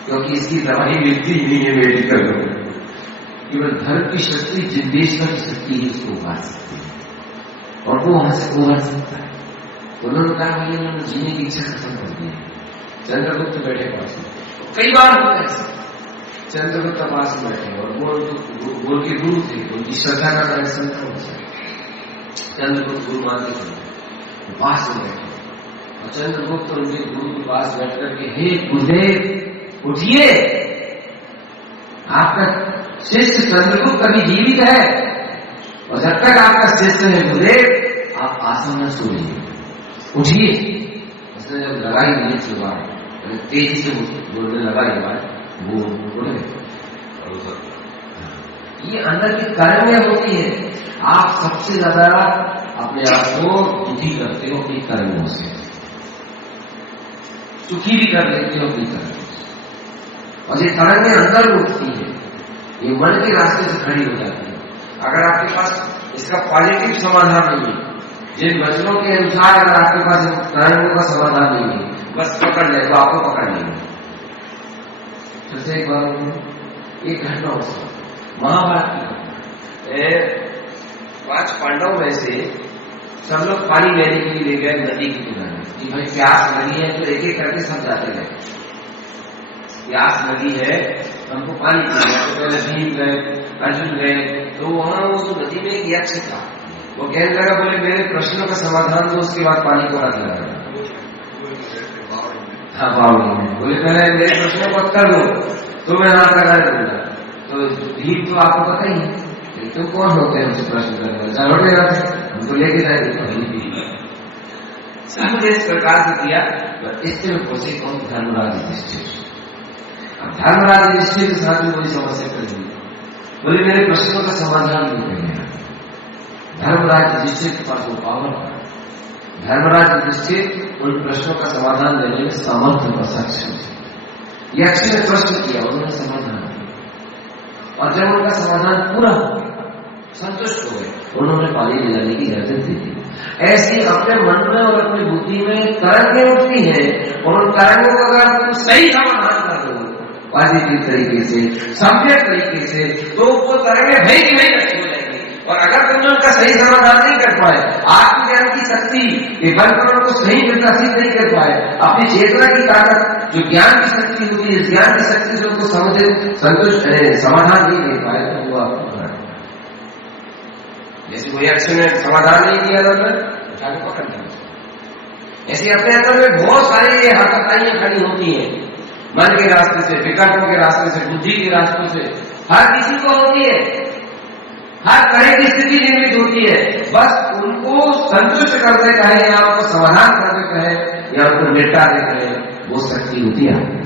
क्योंकि इसकी दवाई मिलती ही नहीं है मेडिकल में। केवल धर्म की शक्ति, जिंदेश्वर की शक्ति ही उसको उभार सकती है और वो वहां से उभर सकता है। उन्होंने कहा भाई उन्होंने जीने की इच्छा खत्म कर दी है। चंद्रगुप्त बैठे पास में, कई बार होता है चंद्रगुप्त पास में बैठे और वो उनके गुरु थे, उनकी श्रद्धा का दर्शन था उनसे। चंद्रगुप्त गुरु मानते थे, पास में बैठे और चंद्रगुप्त उनके गुरु के पास बैठ करके हे गुरुदेव उठिए, आपका शिष्य चंद्रगुप्त अभी जीवित है और जब तक आपका शिष्य है गुरुदेव आप आसन में सोइए, उठिए। उसने जब लगाई नहीं सुबह तेजी से बोलने लगा ये बात, वो उठ गए। ये अंदर की कर्में होती है। आप सबसे ज्यादा अपने आप को दुखी करते हो अपनी कर्मों से, सुखी भी कर लेते हो अपनी कर्मों से, और ये कर्में अंदर उठती है, ये मन के रास्ते से खड़ी हो जाती है। अगर आपके पास इसका पॉजिटिव समाधान नहीं है, जिन वचनों के अनुसार अगर आपके पास कर्मों का समाधान नहीं है, बस पकड़ ले तो आपको पकड़ लेंगे। जैसे एक बार एक घटना हो सकती, महाभारत की 5 पांडव में से सब लोग पानी लेने के लिए ले गए नदी के किनारे कि भाई प्यास लगी है, तो एक एक करके सब जाते गए। प्यास लगी है हमको पानी पीना, तो पहले भीम गए, अर्जुन गए, तो वहां वो नदी में एक यक्ष था, वो कहने लगा बोले मेरे प्रश्नों का समाधान दो, उसके बाद पानी को रख लगा। हाँ बावली में बोले पहले मेरे प्रश्नों को उत्तर दो तो मैं हाथ लगा दूंगा। तो भीम तो आपको पता ही है, तो कौन होते हैं उसे प्रश्न करने वाले, चलो हमको लेके जाएंगे। सबने इस प्रकार से किया, इससे में पहुंचे कौन, धर्मराज युधिष्ठिर। अब धर्मराज युधिष्ठिर के साथ में कोई समस्या करेंगे, बोले मेरे प्रश्नों का समाधान नहीं करेगा। धर्मराज युधिष्ठिर के पास वो पावर था, धर्मराज युधिष्ठिर उन प्रश्नों का समाधान देने में सामर्थ्य और सक्षम थे। यक्ष ने प्रश्न किया, उन्होंने समाधान किया, और जब उनका समाधान पूरा हो गया, संतुष्ट हो गए, उन्होंने पानी ले जाने की इजाजत दे दी। ऐसी अपने मन में और अपनी बुद्धि में तरंगें उठती हैं, और उन तरंगों का अगर तुम सही समाधान कर दो पॉजिटिव तरीके से, सम्यक तरीके से, तो वो तरंगें भय की भय रखी हो जाएगी। और अगर तुमने उनका सही समाधान नहीं कर पाए, आत्मज्ञान की शक्ति के बल पर उनको सही विकसित नहीं कर पाए, अपनी चेतना की ताकत जो ज्ञान की शक्ति होती है, ज्ञान की शक्ति से उनको समझे संतुष्ट समाधान नहीं दे पाए, तो वो आपको जैसे कोई यक्ष ने समाधान नहीं किया था उठा के पकड़ लिया। ऐसे अपने अंदर में बहुत सारी ये हरकताइयां खड़ी होती हैं, मन के रास्ते से, विकल्पों के रास्ते से, बुद्धि के रास्ते से, हर किसी को होती है, हर तरह की स्थिति निर्मित होती है। बस उनको संतुष्ट करते कहे या उनको समाधान करते कहे या उनको निपटा दे कहे, वो शक्ति होती है आपके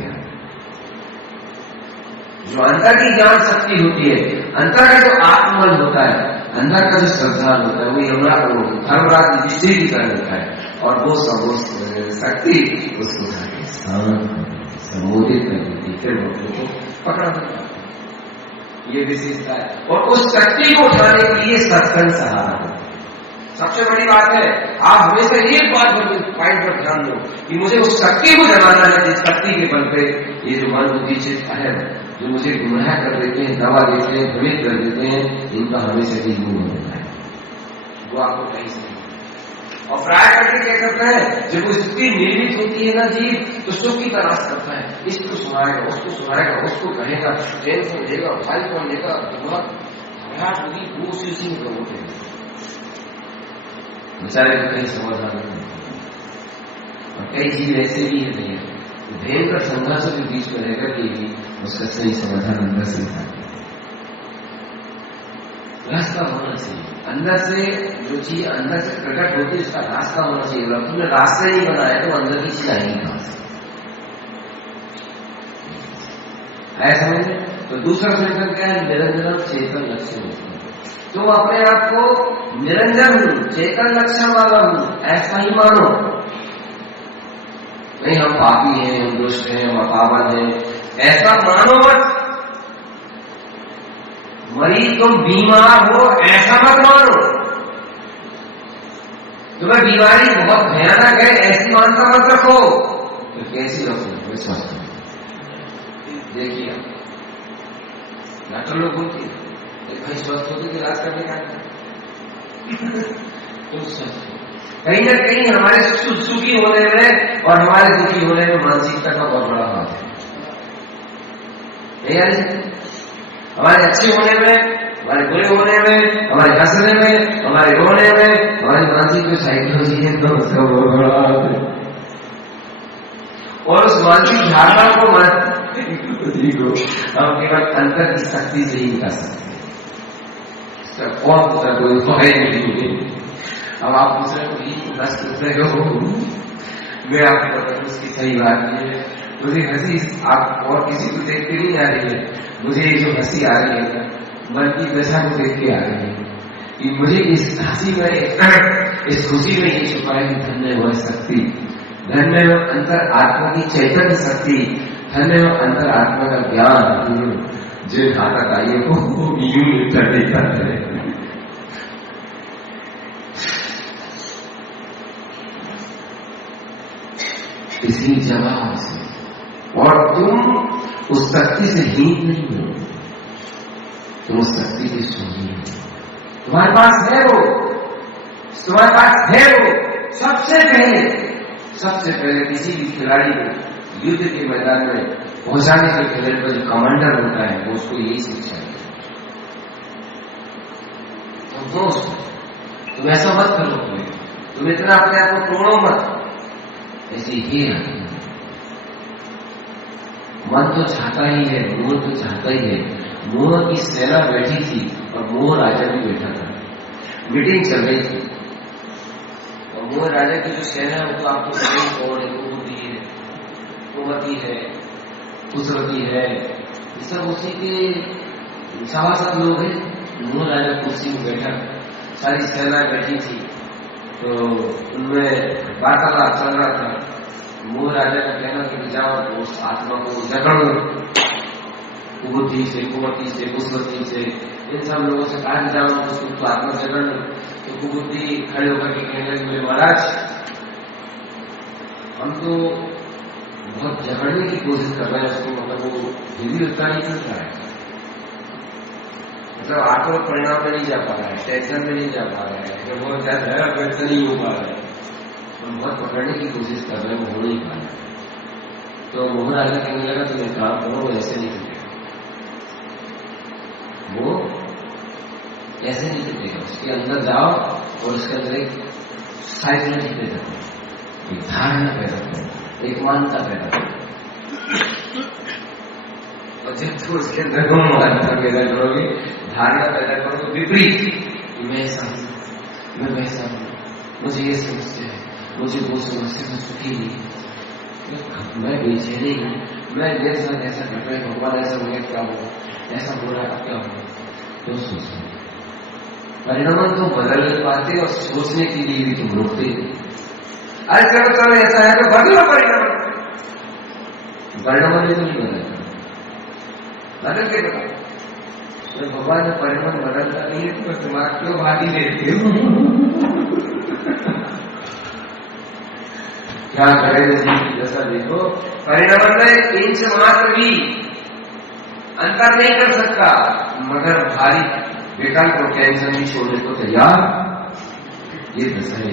जो अंदर की ज्ञान शक्ति होती है, अंदर का जो आत्मबल होता है, अंदर का जो श्रद्धा होता है, वो यमुना को धर्मराज युधिष्ठिर की तरह होता है, और वो शक्ति उसको संबोधित कर देती, फिर वो पकड़ा देता है। ये विशेषता है, और उस शक्ति को उठाने के लिए सत्संग सहारा है। सबसे बड़ी बात है, आप हमेशा एक बात पॉइंट पर ध्यान दो कि मुझे उस शक्ति को जगाना है, जिस शक्ति के बल पे ये जो मन बुद्धि चित्त है जो मुझे गुमराह कर देते हैं, दवा देते हैं, भ्रमित कर देते हैं, इनका हमेशा ही दूर होता है, वो आपको कहीं से। और फ्राय करके क्या करता है, जब वो स्थिति निर्मित होती है ना जी, तो सुख की तलाश करता है, इसको सुनाएगा, उसको कहेगा, टेंशन लेगा, फाइल पर लेगा, बहुत घबराहट होगी, वो उसी में होते हैं, बेचारे को कहीं समाधान नहीं। और कई चीज ऐसे भी है भयंकर संघर्ष के बीच में रहकर के भी उसका सही समाधान अंदर से था। रास्ता होना चाहिए, अंदर से जो चीज अंदर से प्रकट होती है उसका रास्ता होना चाहिए। अगर तुमने रास्ता नहीं बनाया तो अंदर की चीज आएगी कहां से, ऐसा समझे। तो दूसरा सेंटर क्या है, निरंजन चेतन लक्ष्य होता है। तुम अपने आप को निरंजन हूं, चेतन लक्षण वाला हूं, ऐसा ही मानो। नहीं हम पापी हैं, हम दुष्ट हैं, हम अपावन हैं, ऐसा मानो मत। मरीज तुम बीमार हो ऐसा मत मानो, तुम्हें बीमारी बहुत भयानक है ऐसी मानता मत रखो। तो कैसी रखो, स्वस्थ देखिए डॉक्टर लोग बोलते भाई स्वस्थ होते इलाज करने का तुम स्वस्थ हो। कहीं ना कहीं हमारे सुखी होने में और हमारे दुखी होने में मानसिकता का बहुत बड़ा हाथ है। हमारे अच्छे होने में, हमारे बुरे होने में, हमारे हंसने में, हमारे रोने में, हमारी मानसिक जो साइकोलॉजी है तो उसका बहुत बड़ा हाथ है। और उस मानसिक धारणा को बुद्धि को हम केवल अंतर की शक्ति से ही कर सकते हैं। कौन दूसरा कोई उपाय नहीं। अब आप दूसरे को ही बस दूसरे को मैं आपको बता दूं उसकी सही बात नहीं है। मुझे हंसी आप और किसी को देख के नहीं आ रही है, मुझे ये जो हंसी आ रही है मन की दशा को देख के आ रही है कि मुझे इस हंसी में इस खुशी में ये छुपा है कि धन्य वह शक्ति, धन्य वह अंतर आत्मा की चैतन्य शक्ति, धन्य वह अंतर आत्मा का ज्ञान जो घातक आइए को यूं करने करते हैं। इसलिए जवाब से और तुम उस शक्ति से हीन नहीं हो, तुम उस शक्ति के स्वामी हो। तुम्हारे पास है वो, तुम्हारे पास है वो। सबसे पहले किसी भी खिलाड़ी को युद्ध के मैदान में पहुंचाने के पहले पर जो कमांडर होता है वो उसको यही शिक्षा है। तो दोस्त तुम ऐसा मत करो, तुम इतना अपने आप को तोड़ो मत। ऐसे ही मन तो चाहता ही है, मोह तो चाहता ही है। मोह की सेना बैठी थी और मोह राजा भी बैठा था, मीटिंग चल रही थी और मोह राजा की जो सेना है वो तो आपको सही कौन है, कुबुद्धि है, कुमति है, कुसरती है, ये सब उसी के सभासद लोग हैं। मोह राजा कुर्सी में बैठा, सारी सेना बैठी थी, तो उनमें वार्तालाप चल रहा था। मोह राजा का कहना कि जाओ तो उस आत्मा को जकड़ लो, कुबुद्धि से, कुमति से, कुसमति से, इन सब लोगों से कहा जाओ उसको आत्मा जकड़ लो। तो कुबुद्धि खड़े होकर के कहने लगे मेरे महाराज हम तो बहुत जकड़ने की कोशिश कर रहे हैं उसको, मतलब वो भी उतना नहीं कर रहा है, मतलब आत्मा परिणाम में नहीं जा पा रहा है, टेंशन में नहीं जा पा रहा है, जब बहुत ज्यादा है व्यक्त नहीं हो पा रहा है, हम बहुत पकड़ने की कोशिश कर रहे हैं, हो नहीं पा रहा है। तो मोहन राजा कहने लगा तुम एक काम करो, वो ऐसे नहीं करेगा, वो ऐसे नहीं करेगा, उसके अंदर जाओ और उसके अंदर एक साइकोलॉजी पैदा करो, एक धारणा पैदा करो, एक मान्यता पैदा करो, और जब तुम उसके अंदर मान्यता पैदा करोगे, धारणा पैदा करो विपरीत कि मैं ऐसा हूं, मैं वैसा हूं, मुझे ये समस्या है, मुझे वो समस्या में सुखी नहीं, मैं बेचैन नहीं हूं, मैं मेरे साथ ऐसा कर रहा है, भगवान ऐसा हो गया क्या होगा, ऐसा हो रहा है क्या होगा। तो सोचते परिणाम तो बदल नहीं पाते और सोचने के लिए भी तुम रुकते नहीं। अरे चलो ऐसा है तो बदलो परिणाम, परिणाम में तो नहीं बदलता, बदल के बताओ। तो भगवान ने परिणाम बदलता नहीं है तो तुम्हारा क्यों भागी देते हो? क्या करें जैसा देखो, परिणाम में इंच मात्र भी अंतर नहीं कर सकता, मगर भारी विकल्प और टेंशन भी छोड़ने को तैयार। ये दशा है,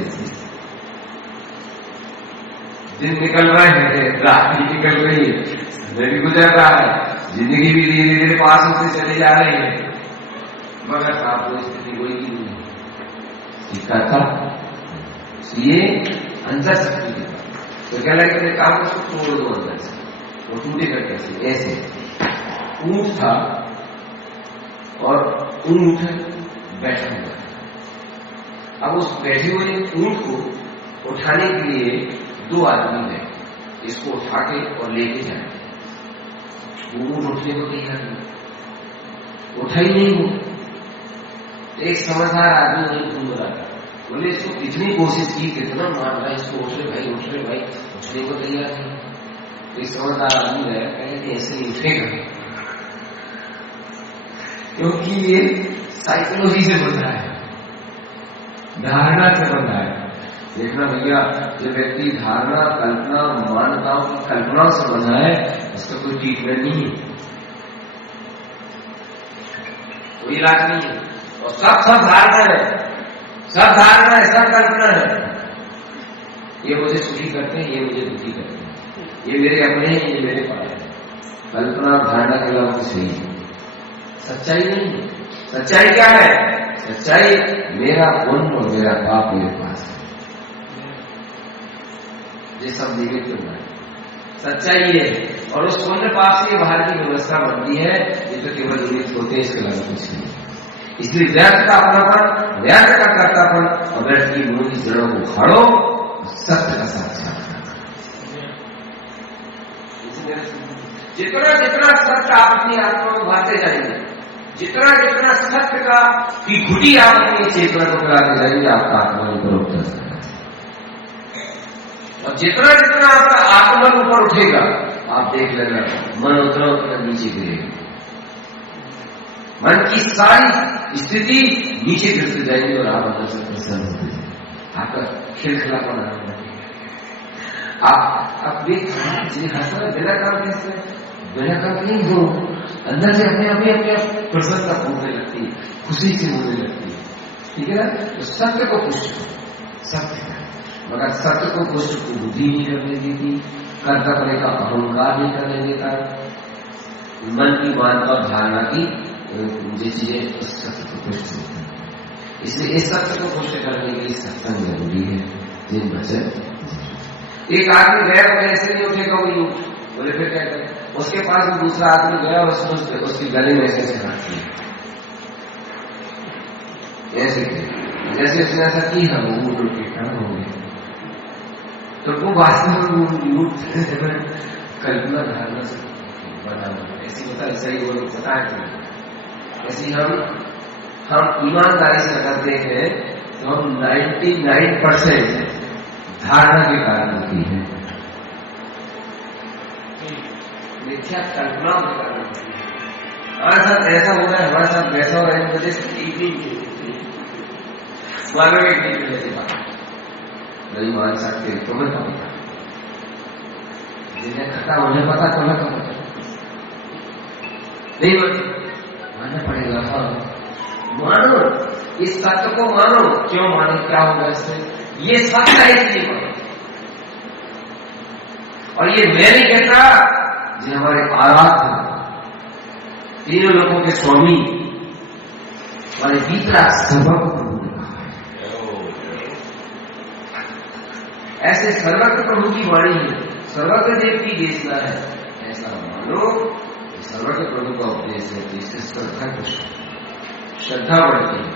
दिन निकल रहे हैं, रात भी निकल रही है, समय भी गुजर रहा है, जिंदगी भी धीरे धीरे पास होते चले जा रही है, मगर आपको स्थिति कोई नहीं है। ये अंतर शक्ति के तो क्या लगे काम उसको तोड़ दो अंदर से, वो टूटेगा कैसे? ऐसे ऊंट था और ऊंट बैठा हुआ है, अब उस बैठे हुए ऊंट को उठाने के लिए दो आदमी है, इसको उठा के और लेके जाए, वो ऊंट उठने को तैयार नहीं, उठा ही नहीं हो। एक समझदार आदमी नहीं घूम रहा था, बोले इसको कितनी कोशिश की, कितना मार रहा है इसको, उठ रहे भाई, उठने को तैयार नहीं। एक समझदार आदमी है, कहे ऐसे नहीं उठेगा, क्योंकि ये साइकोलॉजी से बंधा है, धारणा से बंधा है। देखना भैया, जो व्यक्ति धारणा, कल्पना, मान्यताओं की कल्पनाओं से बंधा है, उसका कोई ट्रीटमेंट नहीं है, कोई इलाज नहीं है, और सब धारणा है, सब धारणा है, सब कल्पना है। ये मुझे सुखी करते हैं, ये मुझे दुखी करते हैं, ये मेरे अपने हैं, ये मेरे पास है। कल्पना और धारणा के अलावा कुछ नहीं है, सच्चाई नहीं है। सच्चाई क्या है? सच्चाई मेरा पुण्य और मेरा पाप मेरे पास है, ये सब निगेटिव है। सच्चाई है। और उस पुण्य पाप से बाहर की व्यवस्था बनती है, ये तो केवल निमित्त होते हैं, इसके अलावा कुछ नहीं। इसलिए व्यर्थ का अपनापन, व्यर्थ का कर्तापन और व्यर्थ की मूल की जड़ों को उखाड़ो, सत्य का साक्षात्कार। जितना जितना सत्य आप अपनी आत्मा में भरते जाएंगे, जितना जितना सत्य का की घुटी आप अपनी चेतना को कराते जाएंगे, आपका आत्मा ऊपर उठता जाएगा। और जितना जितना आपका आत्मन ऊपर उठेगा, आप देख लेना मन उतना उतना नीचे गिरेगा। मन की सारी स्थिति नीचे गिरते जाएंगे और आप अंदर से प्रसन्न होते जाएंगे, आपका खिलखिलापन आएगा। आप देख हंसना बिना काम कैसे, बिना काम नहीं हो, अंदर से अपने अपने प्रसन्नता होने लगती है, खुशी से होने लगती है। ठीक है ना? तो सत्य को पुष्ट करो, सत्य मगर सत्य को पुष्ट को बुद्धि नहीं करने देती, कर्तव्य का अहंकार नहीं करने देता, मन की मानता और धारणा की जो चीजें उस सत्य को पुष्ट होती है। इसलिए इस सत्य को पुष्ट करने के लिए सत्संग जरूरी है। जिन वचन एक आदमी गया तो ऐसे नहीं उठेगा, वो बोले फिर कहते हैं उसके पास भी दूसरा आदमी गया और उसके गले में ऐसे हाथ किया, ऐसे जैसे उसने ऐसा की है, वो उठ के खड़ा हो गया। तो वो वास्तव में कल्पना धारणा से बना ऐसी होता है, सही वो लोग पता है। ऐसी हम ईमानदारी से अगर देखें तो हम 99% धारणा के कारण होती है, मिथ्या कल्पना के कारण होती है। हमारे साथ ऐसा हो रहा है, हमारे साथ वैसा हो रहा है, वजह से मानो एक दिन जैसे बात नहीं मान सकते, तुम्हें क्या पता, जिन्हें खता उन्हें पता, तुम्हें क्या पता नहीं मानना पड़ेगा। हाँ मानो, इस सत्य को मानो। क्यों मानो, क्या होगा इससे? ये सत्य है इसलिए मानो। और ये मैं नहीं कहता, ये हमारे आराध्य तीनों लोगों के स्वामी हमारे बीतराग सर्वज्ञ प्रभु ने कहा है। ऐसे सर्वज्ञ प्रभु की वाणी है, सर्वज्ञ देव की देशना है, ऐसा मानो। सर्वज्ञ प्रभु का उपदेश है कि इससे श्रद्धा बढ़ती है,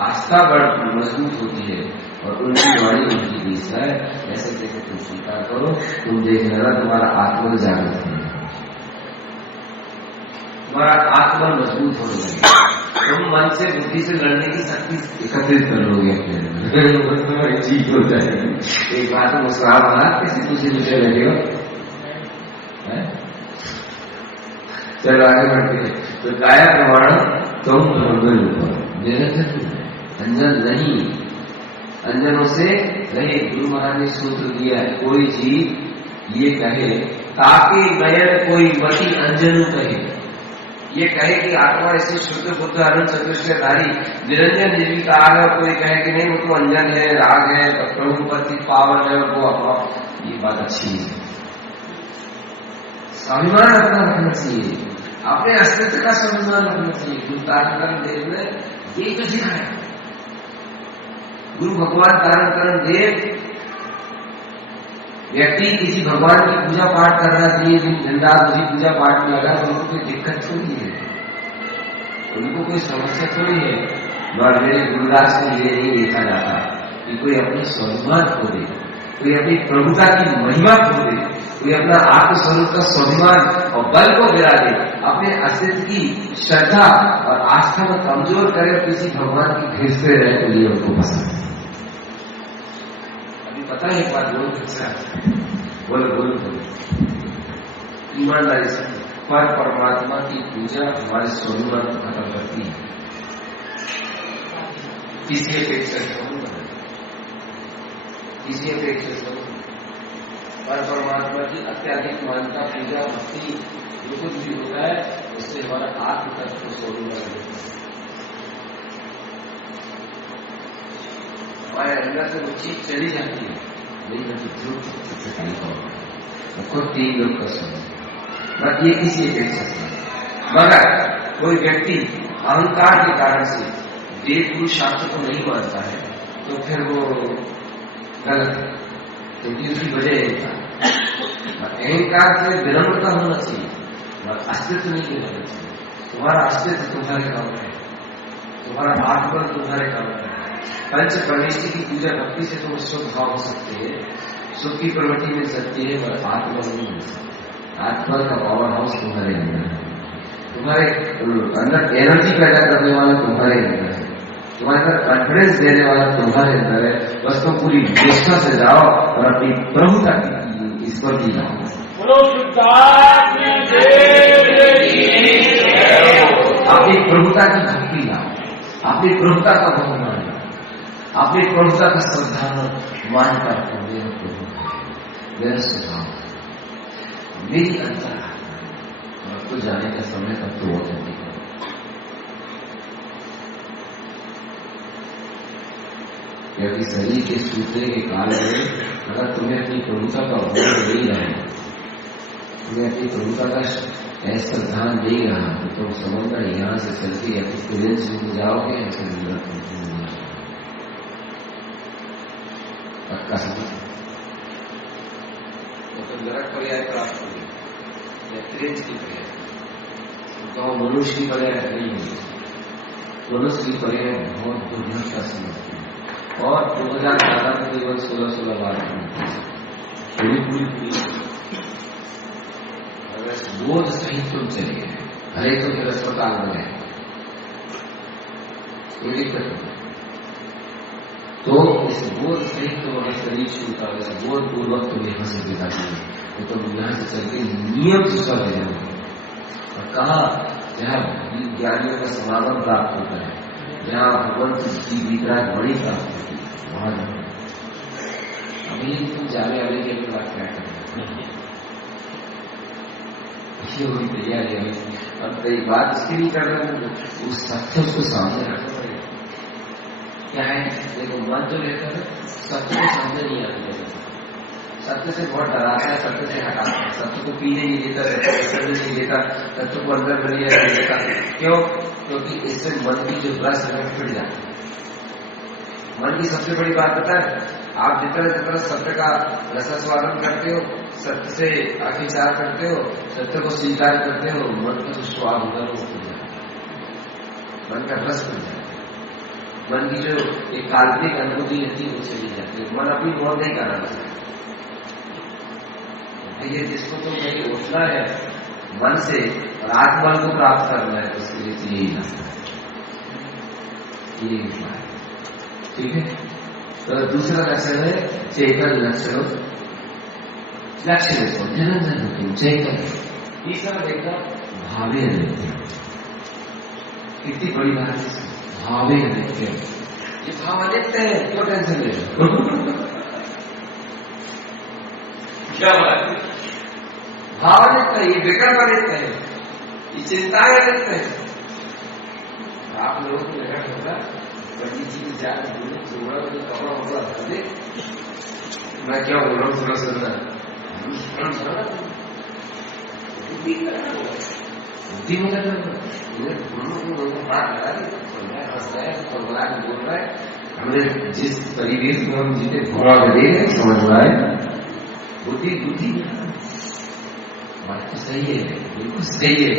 आस्था मजबूत होती है और उनकी वाणी उनकी देशना है। ऐसे जैसे तुम स्वीकार करो, तुम देख लेना तुम्हारा आत्मा जागृत है, तुम्हारा आत्मा मजबूत होने लगेगा। तुम मन से बुद्धि से लड़ने की शक्ति एकत्रित कर लोगे अपने अंदर, तुम्हारी जीत हो जाएगी। एक बात मुस्कुरा बना किसी दूसरे विषय लगेगा। चलो आगे बढ़ते। तो काया प्रमाण तुम निरंजन, अंजन नहीं, अंजनों से नहीं। गुरु महाराज ने सूत्र दिया है, कोई जीव ये कहे ताकि नयन कोई मति अंजनु कहे, ये कहे कि आत्मा ऐसी शुद्ध बुद्ध अनंत चतुष्टयधारी निरंजन जीविका आ है, और कोई कहे कि नहीं वो तो अंजन है, राग है, प्रभु पति पावन है, वो अपना, ये बात अच्छी है। स्वाभिमान अपना रखना चाहिए, अपने अस्तित्व का स्वाभिमान रखना चाहिए। गुरु तारण देव ने ये तो सिखाया। गुरु भगवान तारण देव व्यक्ति किसी भगवान की पूजा पाठ कर रहा चाहिए, दिन रात उसी पूजा पाठ में लगा, तो उनको कोई दिक्कत थोड़ी है, उनको कोई समस्या थोड़ी है। और मेरे गुरुदास को ये नहीं देखा जाता कि कोई अपनी स्वाभिमान खो दे, कोई अपनी प्रभुता की महिमा खो दे, कोई अपना आत्मस्वरूप का स्वाभिमान और बल को गिरा दे, अपने अस्तित्व की श्रद्धा और आस्था को कमजोर करे, किसी भगवान की घिरते रहे, तो ये उनको पसंद है। अभी पता है एक बात बोलो ईमानदारी से, पर परमात्मा की पूजा हमारे स्वाभिमान को खत्म करती है। किसी अपेक्षा पर परमात्मा की अत्याधिक मान्यता, पूजा, भक्ति जो कुछ भी होता है, उससे हमारा आत्म तत्व स्वाभिमान होता है। हमारे अंदर से वो चीज चली जाती है, नहीं तो खुद 3 लोग का समझ, बट ये किसी अपेक्षा से। मगर कोई व्यक्ति अहंकार के कारण से वेद गुरु शास्त्र को नहीं मानता है, तो फिर वो गलत है, क्योंकि उसकी वजह यही था अहंकार से विनम्रता होना चाहिए, अस्तित्व नहीं होना चाहिए। तुम्हारा अस्तित्व तुम्हारे काम है, तुम्हारा आत्मा तुम्हारे काम है। पंच परमेश्वर की पूजा भक्ति से तुम सुख भाव हो सकते है, सुख की प्रवृत्ति मिल सकती है, पर आत्मा नहीं मिल सकती। आत्मा का पावर हाउस तुम्हारे अंदर है, तुम्हारे अंदर एनर्जी पैदा करने वाला तुम्हारे अंदर है, तुम्हारे अंदर कॉन्फिडेंस देने वाला तुम्हारे अंदर है। बस तुम पूरी निष्ठा से जाओ और अपनी प्रभुता ईश्वर की जाओ। अपनी प्रभुता की भक्ति लाओ, अपनी प्रभुता का बहुमान लाओ, अपनी प्रभुता का श्रद्धा मान कर मेरा सुझाव, मेरी अंतरात्मा आपको जाने का समय तक तो बहुत जल्दी करो। क्योंकि शरीर के सूखने के काल में अगर तुम्हें अपनी प्रभुता का बोध नहीं रहा, तुम्हें अपनी प्रभुता का ऐसा ध्यान नहीं रहा, तो तुम समझना यहां से चल के एक्सपीरियंस में जाओगे, ऐसे पक्का समझ। तो तुम नरक पर्याय प्राप्त होगी, एक्सपीरियंस की पर्याय, तो मनुष्य की पर्याय नहीं होगी। मनुष्य की पर्याय बहुत दुर्लभ का समझती है। और 2014 में केवल 16 बार पूरी बोध सहित तुम चलिए, हरे तो फिर अस्पताल में गए, कोई दिक्कत नहीं। तो इस बोध सहित तुम अगर शरीर छूटा, इस बोध पूर्वक तुम यहां से विदा किए, तो तुम यहां से चल के नियम से चले जाओगे। और कहा जहां ज्ञानियों का समागम प्राप्त होता है, जहां भगवान की वितराग बड़ी प्राप्त होती है, वहां जाओ। अभी तुम जाने वाले के बात क्या करें, होनी तैयारी है। अब कई बात इसके लिए कर रहे हैं, उस सत्य उसको सामने रखना पड़ेगा। क्या है, देखो मन जो रहता है सत्य को सामने नहीं आने देता, सत्य से बहुत डराता है, सत्य से हटाता है, सत्य को पीने नहीं देता, करने नहीं देता, सत्य को अंदर नहीं देता। क्यों? क्योंकि इससे मन की जो रस है फिट जाता है। मन की सबसे बड़ी बात पता है, आप जितना सत्य का रसास्वादन करते हो, सत्य से आखिरकार करते हो, सत्य को स्वीकार करते हो, मन का जो स्वाद होता है वो खुल जाता है, मन का रस खुल जाता है। मन की जो एक काल्पनिक अनुभूति रहती है वो चली जाती है, मन अपनी मौत नहीं कराना चाहता। ये जिसको तो कहीं उठना है मन से और आत्मा को प्राप्त करना है, उसके लिए यही रास्ता है, ये उपाय। ठीक है, तो दूसरा लक्षण है चेतन लक्षण, लक्ष्य देखो जन चेतन। तीसरा देखा भावे अनित्य, कितनी बड़ी बात है, भावे अनित्य। ये भाव अनित्य है, क्यों टेंशन ले रहे? क्या बात है, भाव अनित्य है, ये विकल्प अनित्य है, ये चिंताएं अनित्य है। आप लोगों को लगा होगा बड़ी चीज जाकर बोले कपड़ा वपड़ा हटा दे, मैं क्या बोल रहा हूँ थोड़ा सुनना, बुद्धि में हाथ लगा दी, हंस रहा है, बोल रहा है, हमने जिस परिवेश में हम जीते थोड़ा दे समझ रहा है, बुद्धि बात तो सही है, बिल्कुल सही है,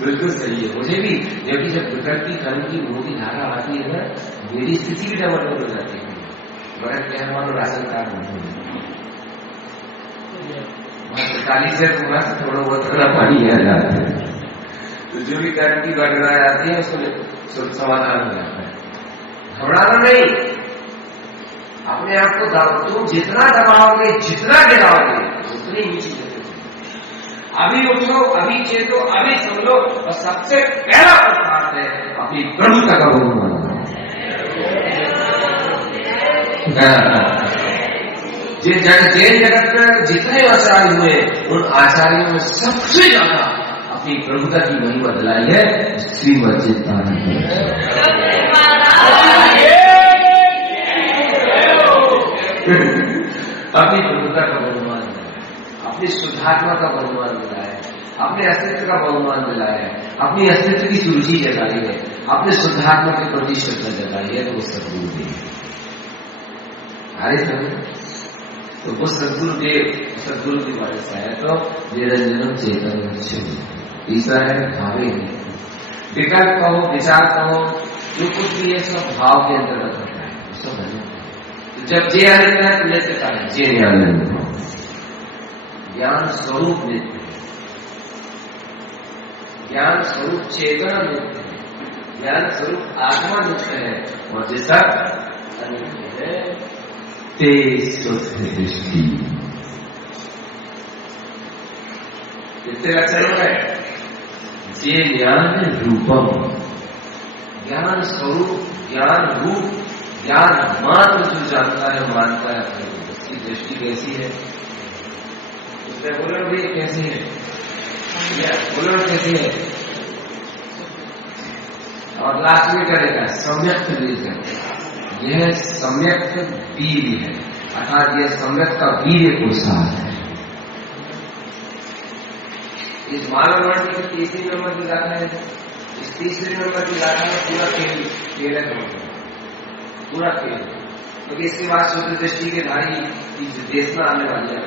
बिल्कुल सही है। मुझे भी क्योंकि जब विकल्प की कर्म की मोटी धारा आती है ना, मेरी स्थिति भी डबल हो जाती है। बड़ा क्या मानो राशन कार्ड नहीं, 40 से थोड़ा बहुत पानी आ जाता है, तो जो भी कर्म की घटनाएं आती है उसको समाधान हो जाता है। घबराना नहीं, अपने आप को तुम जितना दबाओगे, जितना गिराओगे, उतनी नीचे जाओगे। अभी उठो, अभी चेतो, अभी सुन लो, और सबसे पहला प्रसाद है अपनी प्रभुता का बहुमान। जैन जगत में जितने आचार्य हुए, उन आचार्यों में सबसे ज्यादा अपनी प्रभुता की महिमा दिलाई है श्रीमद् चित्तानंद। अपनी प्रभुता का बहुमान, अपनी शुद्धात्मा का बहुमान मिला है, अपने अस्तित्व का बहुमान मिला है, अपनी अस्तित्व की सुरुचि जताई है, अपने शुद्धात्मा के प्रति श्रद्धा जताई है, तो वो सदगुरु भी है। तो वो सदगुरु की बात से है। तो निरंजनम चेतन। तीसरा है भावे। विकल्प कहो, विचार कहो, जो कुछ भी है सब भाव के अंतर्गत होता है, सब है। तो जब जे आनंद है तो नित्य का है, जे आनंद ज्ञान स्वरूप नित्य है, ज्ञान स्वरूप चेतना नित्य है, ज्ञान स्वरूप आत्मा नित्य है, और जैसा अनित्य है ते शुद्ध दृष्टि। कितने लक्षण हो गए? जे ज्ञान रूपम, ज्ञान स्वरूप, ज्ञान रूप, ज्ञान मात्र जो जानता है मानता है अपनी, उसकी दृष्टि कैसी है? उसने बोले भाई कैसी है, बोलो कैसी है, और लास्ट में करेगा सम्यक वीर्य। यह सम्यक वीर्य है, अर्थात यह सम्यक का वीर्य पुरुषार्थ है। इस मानव वर्ण की तीसरी नंबर की गाथा है, इस तीसरे नंबर की गाथा में पूरा खेल है, पूरा खेल। क्योंकि इसके बाद शुद्ध दृष्टि के धारी की देशना आने वाली है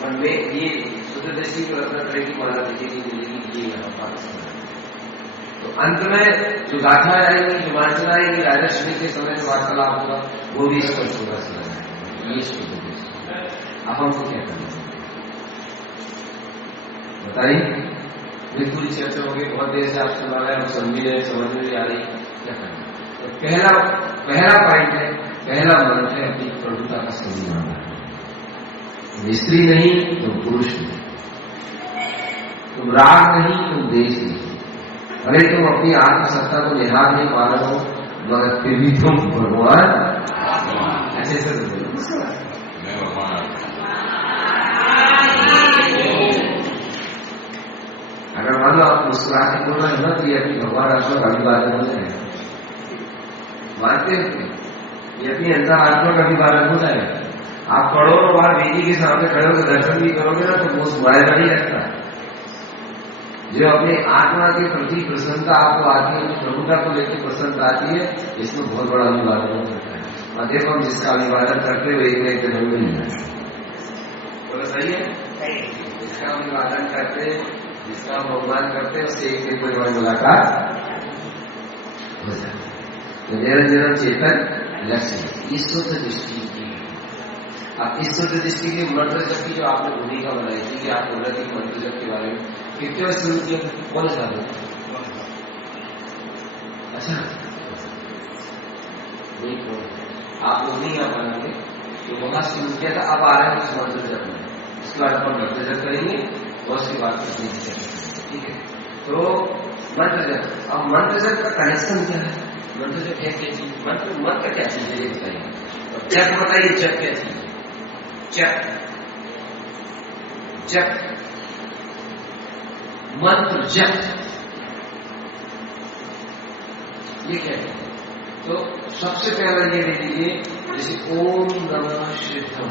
मन में, ये शुद्ध दृष्टि को रखना करेगी माना देखेगी मिलेगी, ये यहाँ पाकिस्तान। तो अंत में जो गाथा आएगी, जो वाचना आएगी, राजा श्री के समय जो वार्तालाप होगा वो भी इसको पूरा सुना, ये शुद्ध दृष्टि। अब हमको क्या करना बताइए? पूरी चर्चा होगी, बहुत देर से आप सुना रहे हैं, समझ में नहीं आ रही, क्या करना? तो पहला पॉइंट है, पहला मंत्र है अपनी प्रभुता का सम्मान। स्त्री नहीं तो पुरुष नहीं, तुम राग नहीं तुम देश नहीं। अरे तुम अपनी आत्मसत्ता को निहार नहीं पा रहे हो, मगर फिर भी तुम भगवान ऐसे से बोलो। अगर मान लो आप मुस्कुरा के बोलना है ना, तो ये अपनी भगवान आत्मा का अभिवादन हो जाएगा। मानते हैं ये अपनी अंतर आत्मा का अभिवादन हो जाएगा। आप करोड़ों बार बेटी के सामने खड़े होकर दर्शन भी करोगे ना, तो वो सुनाएगा नहीं लगता। जो अपने आत्मा के प्रति प्रसन्नता आपको आती है, प्रभुता को लेकर प्रसन्नता आती है, इसमें बहुत बड़ा अभिवादन हो सकता है। और देखो हम जिसका अभिवादन करते हुए एक न एक दिन मिल जाए, बोलो सही है? जिसका अभिवादन करते, जिसका भगवान करते, उससे एक दिन कोई हमारी मुलाकात हो जाए। तो निरंजन चेतन लक्ष्य ईश्वर दृष्टि की। अब ईश्वर दृष्टि के मंत्र जप की जो आपने भूमिका बनाई थी कि आप बोल रहे थे मंत्र जप के बारे में, कितने शुरू किया? कौन सा? अच्छा आप लोग नहीं आ पाएंगे, तो वहां शुरू किया था, अब आ रहे हैं उस मंत्र जप में। उसके बाद अपन मंत्र जप करेंगे और उसके बाद ठीक है। तो मंत्र जप, अब मंत्र जप का कनेक्शन क्या है? मंत्र जप है क्या चीज? मंत्र क्या चीज है ये बताइए। जप बताइए, जप क्या चीज? जप मंत्र जप ये क्या है? तो सबसे पहला ये ले लीजिए, जैसे ओम नमः शिवाय।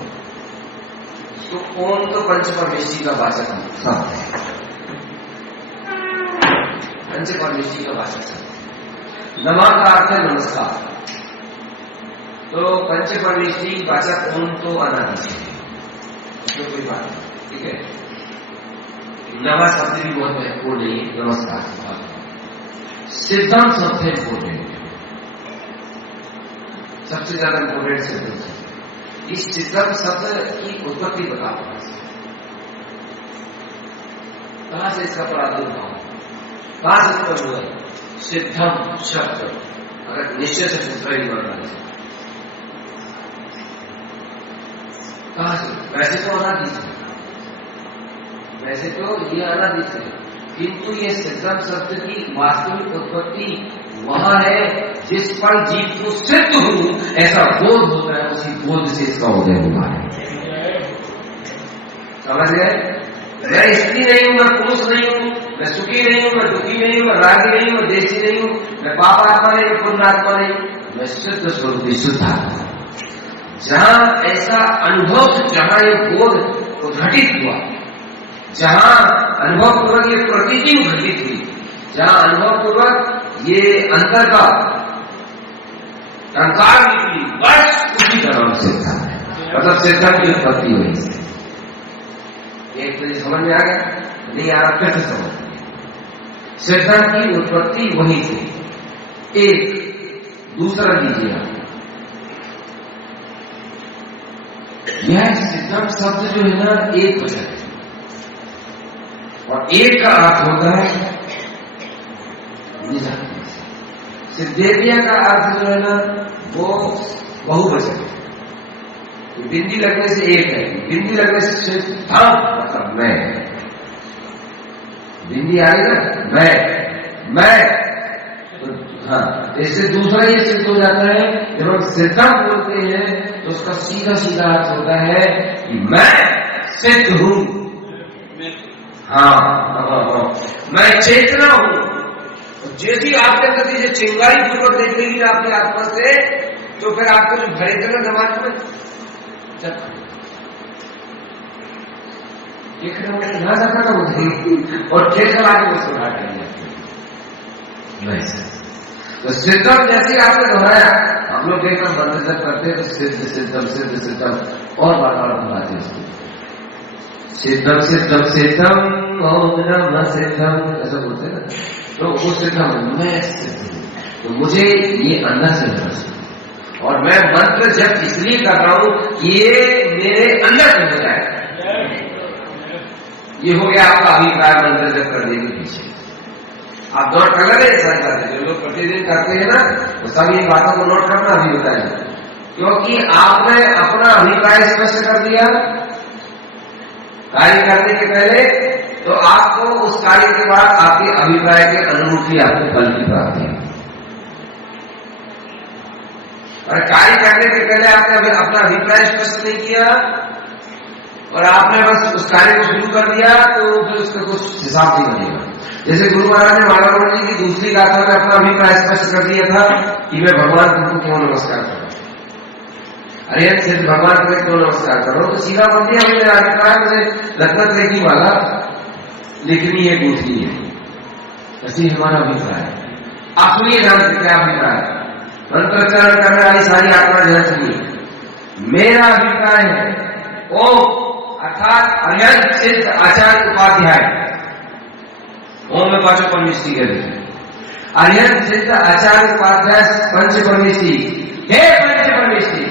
तो ओम तो पंच परमेष्टि का वाचक है, पंच परमेष्टि का वाचक है। नमः का अर्थ है नमस्कार। तो पंच परमेष्टि वाचक ओम तो अनादि है, उसमें कोई बात नहीं, ठीक है। नमः शब्द भी बहुत महत्वपूर्ण नहीं है, नमस्कार। सिद्धम सबसे इम्पोर्टेंट, सबसे ज्यादा इम्पोर्टेंट सिद्धम शब्द। इस सिद्धम शब्द की उत्पत्ति बता, कहां से इसका प्रादुर्भाव, कहां से उत्पन्न हुआ? सिद्धम शब्द अगर निश्चय से सूत्र ही बन रहा है, कहां से? वैसे तो अनादि से, वैसे तो ये अनादि से, किंतु ये सिद्धम शब्द की वास्तविक उत्पत्ति वहां है जिस पर जीव को सिद्ध हो ऐसा बोध होता है, उसी बोध से इसका उदय हुआ है। समझ गए? मैं स्त्री नहीं हूं, मैं पुरुष नहीं हूं, मैं सुखी नहीं हूं, मैं दुखी नहीं हूं, मैं रागी नहीं हूं, मैं देशी नहीं हूं, मैं पाप आत्मा नहीं, मैं पुण्य आत्मा नहीं, मैं शुद्ध स्वरूप शुद्ध आत्मा। जहां ऐसा अनुभव, जहां ये बोध उद्घटित हुआ, जहां अनुभव पूर्वक ये प्रतीति उद्घटित हुई, जहां अनुभव पूर्वक ये अंतर का टंकार निकली, बस उसी का नाम सिद्ध है। मतलब सिद्धम की उत्पत्ति हुई से। एक तो समझ में आ गया, नहीं आ रहा फिर से समझ। सिद्धम की उत्पत्ति वही थी। एक दूसरा लीजिए आप, यह सिद्धम शब्द जो है ना एक वचन है, और एक का अर्थ होता है सिद्धेविया का अर्थ जो है ना वो बहुवचन है। बिंदी लगने से एक है, बिंदी लगने से सिद्धम मतलब मैं, बिंदी आ रही ना मैं तो हाँ, इससे दूसरा ये सिद्ध हो जाता है। जब हम सिद्धम बोलते हैं तो उसका सीधा सीधा अर्थ होता है कि मैं सिद्ध हूं। हाँ, मैं चेतना हूं। जैसी आपके अंदर से चिंगारी पूर्वक देखेगी आपकी आत्मा से, तो फिर आपको जो भरेगा ना दिमाग में, जब देखना सकता था मुझे और खेल चला के उसको उठा तो सिद्धम जैसे आपने दोहराया, हम लोग देखना मंत्र जब करते तो सिद्ध सिद्धम सिद्ध सिद्धम और बार बार दोहराते उसको, सिद्धम सिद्धम सिद्धम ओम नमः सिद्धम ऐसा बोलते हैं ना। तो वो सिद्धम मैं सिद्ध हूं, तो मुझे ये अंदर से होना, और मैं मंत्र जब इसलिए कर रहा हूं कि ये मेरे अंदर से हो जाए। ये हो गया आपका अभिप्राय मंत्र जब करने के पीछे। आप नोट कर लें ऐसा करते, जो लोग प्रतिदिन करते हैं ना वो सभी बातों को नोट करना भी होता है, क्योंकि आपने अपना अभिप्राय स्पष्ट कर दिया कार्य करने के पहले, तो आपको उस कार्य के बाद आपके अभिप्राय के अनुरूप ही आपको फल की प्राप्ति है। और कार्य करने के पहले आपने अपना अभिप्राय स्पष्ट नहीं किया और आपने बस उस कार्य को शुरू कर दिया, तो फिर उसका कुछ हिसाब नहीं बनेगा। जैसे गुरु महाराज ने माधव जी की दूसरी गाथा में अपना अभिप्राय स्पष्ट कर दिया था कि मैं भगवान को क्यों नमस्कार करूं, अरे सिर्फ भगवान को क्यों नमस्कार करो, तो सीधा बोल दिया मेरे अभिप्राय मुझे रत्न की माला लिखनी है, पूछनी है, ऐसी हमारा अभिप्राय। आप सुनिए ध्यान से क्या अभिप्राय, मंत्रोच्चारण करने वाली सारी आत्मा ध्यान सुनिए। मेरा अभिप्राय है ओम अर्थात अनंत सिद्ध आचार्य उपाध्याय, ओम में पांचों परमेश्वरी के अनंत सिद्ध आचार्य उपाध्याय पंच परमेश्वरी, हे पंच परमेश्वरी,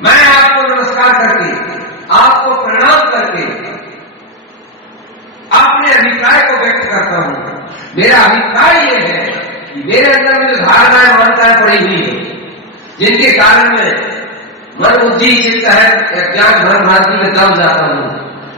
मैं आपको नमस्कार करके, आपको प्रणाम करके अपने अभिप्राय को व्यक्त करता हूं। मेरा अभिप्राय यह है कि मेरे अंदर में जो धारणाएं मान्यताएं पड़ी हुई है, जिनके कारण में मन बुद्धि चित्त है ज्ञान धर्म भ्रांति में दब जाता हूं,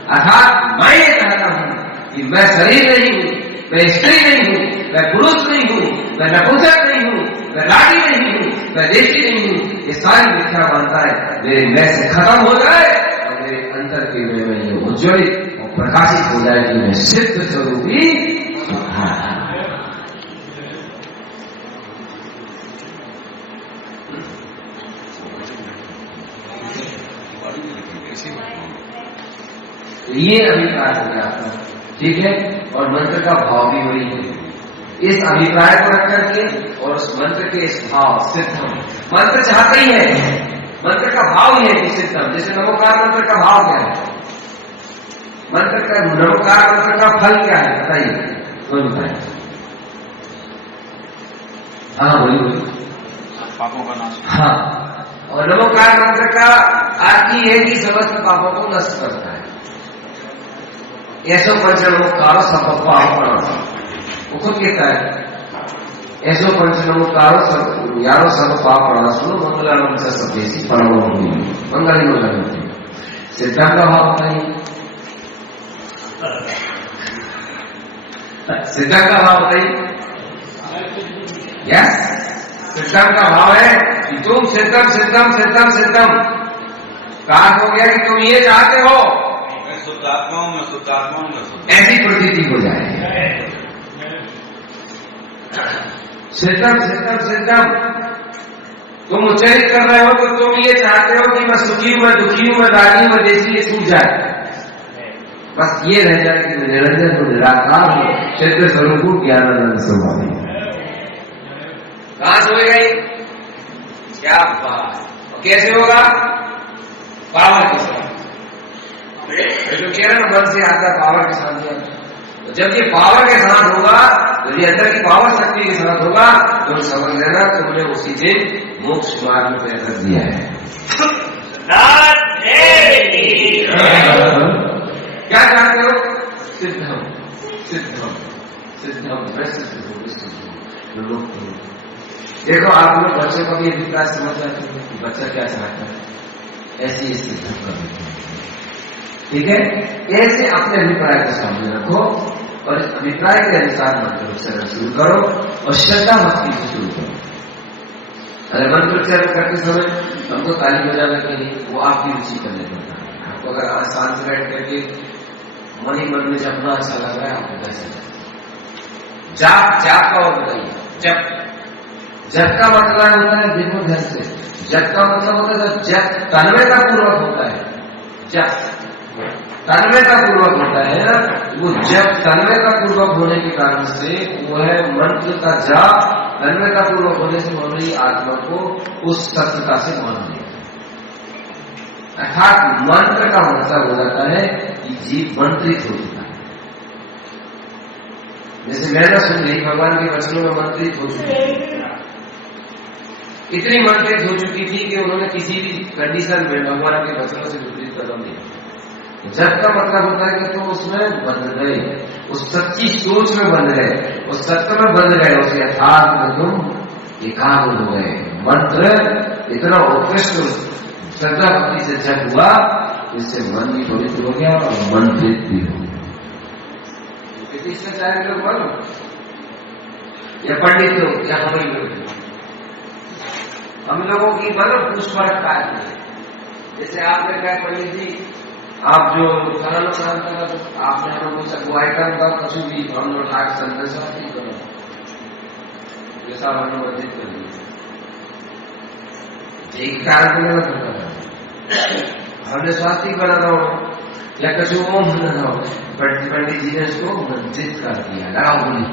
अर्थात मैं ये कहता हूं कि मैं शरीर नहीं हूं, मैं स्त्री नहीं हूं, मैं पुरुष नहीं हूं, मैं नपुंसक नहीं हूं, मैं रागी नहीं हूं, मैं देशी नहीं हूं। ये सारी मिथ्या मानताएं मेरे मैं से खत्म हो जाए और मेरे अंतर के में ये उज्ज्वलित और प्रकाशित हो जाए कि मैं सिद्ध स्वरूपी सुखार। तो ये अभिप्राय हो गया आपका, ठीक है। और मंत्र का भाव भी वही है, इस अभिप्राय को रख करके और उस मंत्र के इस भाव सिद्धम, मंत्र चाहते ही है, मंत्र का भाव ही है कि सिद्धम। जैसे नमोकार मंत्र का भाव क्या है, मंत्र का नमोकार मंत्र का फल क्या है बताइए, कोई बताए? हाँ बोलिए। पापों का नाश। हाँ, और नमोकार मंत्र का अर्थ ही है कि समस्त पापों को नष्ट करता है। ऐसो पंच नमोकारो सब पाप, वो खुद कहता है ऐसो पंच नमोकारो सब यारो सब पाप प्रणाशुनो मंगलानंद से सदेशी परम मंगल ही मंगल। सिद्धम का भाव बताइए, सिद्धम का भाव बताइए। यस, सिद्धम का भाव है कि तुम सिद्धम सिद्धम सिद्धम सिद्धम कहा हो गया कि तुम ये चाहते हो शुद्धात्मा हूं, मैं शुद्धात्मा हूं, मैं शुद्ध, ऐसी प्रतीति हो जाए। सिद्धम सिद्धम सिद्धम तुम उच्चारित कर रहे हो तो तुम ये चाहते हो कि मैं सुखी हूं, मैं दुखी हूं, मैं रागी हूं, मैं देशी, ये छूट जाए, बस ये रह जाए कि मैं निरंजन हूं, निराकार हूं, सिद्ध स्वरूप ज्ञानानंद स्वभाव। कहां से होगा ये? क्या बात, कैसे होगा? पावर के साथ। जो कह रहे मन से आता है पावर के साथ नहीं आता। तो जब ये पावर के साथ होगा, जब ये अंदर की पावर शक्ति के साथ होगा, तो समझ लेना तुमने उसी दिन मोक्ष मार्ग में पैर रख दिया है। क्या चाहते हो? सिद्धम सिद्धम सिद्धम, मैं सिद्ध हूँ। देखो आप लोग बच्चों का भी अभिप्राय समझ जाते हैं कि बच्चा क्या चाहता है, ऐसे ही सिद्धम कर देते हैं। ठीक है, ऐसे अपने अभिप्राय को सामने रखो और इस अभिप्राय के अनुसार मंत्रोच्चारण शुरू करो और श्रद्धा भक्ति से शुरू करो। अगर मंत्रोच्चारण करते समय हमको ताली बजाने के लिए वो आपकी रुचि करने पड़ता है। आपको अगर आसान से बैठ करके मन ही मन में जपना अच्छा लग रहा है, आपको कैसे जाप जाप का और बताइए। जप का मतलब होता है, देखो ध्यान से, जप का मतलब होता है जप तन्मयता पूर्वक होता है। जप तन्मयता पूर्वक होता है ना, वो जब तन्मयता पूर्वक होने के कारण से वो है मंत्र का जाप। तन्मयता पूर्वक होने से हमारी आत्मा को उस सत्यता से मान लिया, अर्थात मंत्र का मतलब हो जाता है कि जीव मंत्रित हो चुका है। जैसे मैंने सुन ली भगवान के वचनों में मंत्रित हो चुकी है, इतनी मंत्रित हो चुकी थी कि उन्होंने किसी भी कंडीशन में भगवान के वचनों से विपरीत कदम नहीं। जब का मतलब होता है कि तुम उसमें बंध गए, उस सच्ची सोच में बंध गए, उस सत्य में बंध गए, उस यथार्थ में तुम एकाग्र हो गए। मंत्र इतना उत्कृष्ट श्रद्धा भक्ति से जप हुआ, इससे मन भी पवित्र हो गया और मंत्रित भी हो गया। चाहे लोग बोलो या पंडित लोग या हम लोग, हम लोगों की बोलो पुष्परक कार्य। जैसे आपने कहा पंडित जी आप जो फलाना आपने हम लोग वो आइटम का कुछ भी हम लोग ठाक संदेश करो, जैसा हमने वर्धित कर दिया एक कारण में हमने स्वास्थ्य बनाना हो या कुछ ओम बनाना हो, पंडित जी ने उसको मंत्रित कर दिया, लगाओ बोली।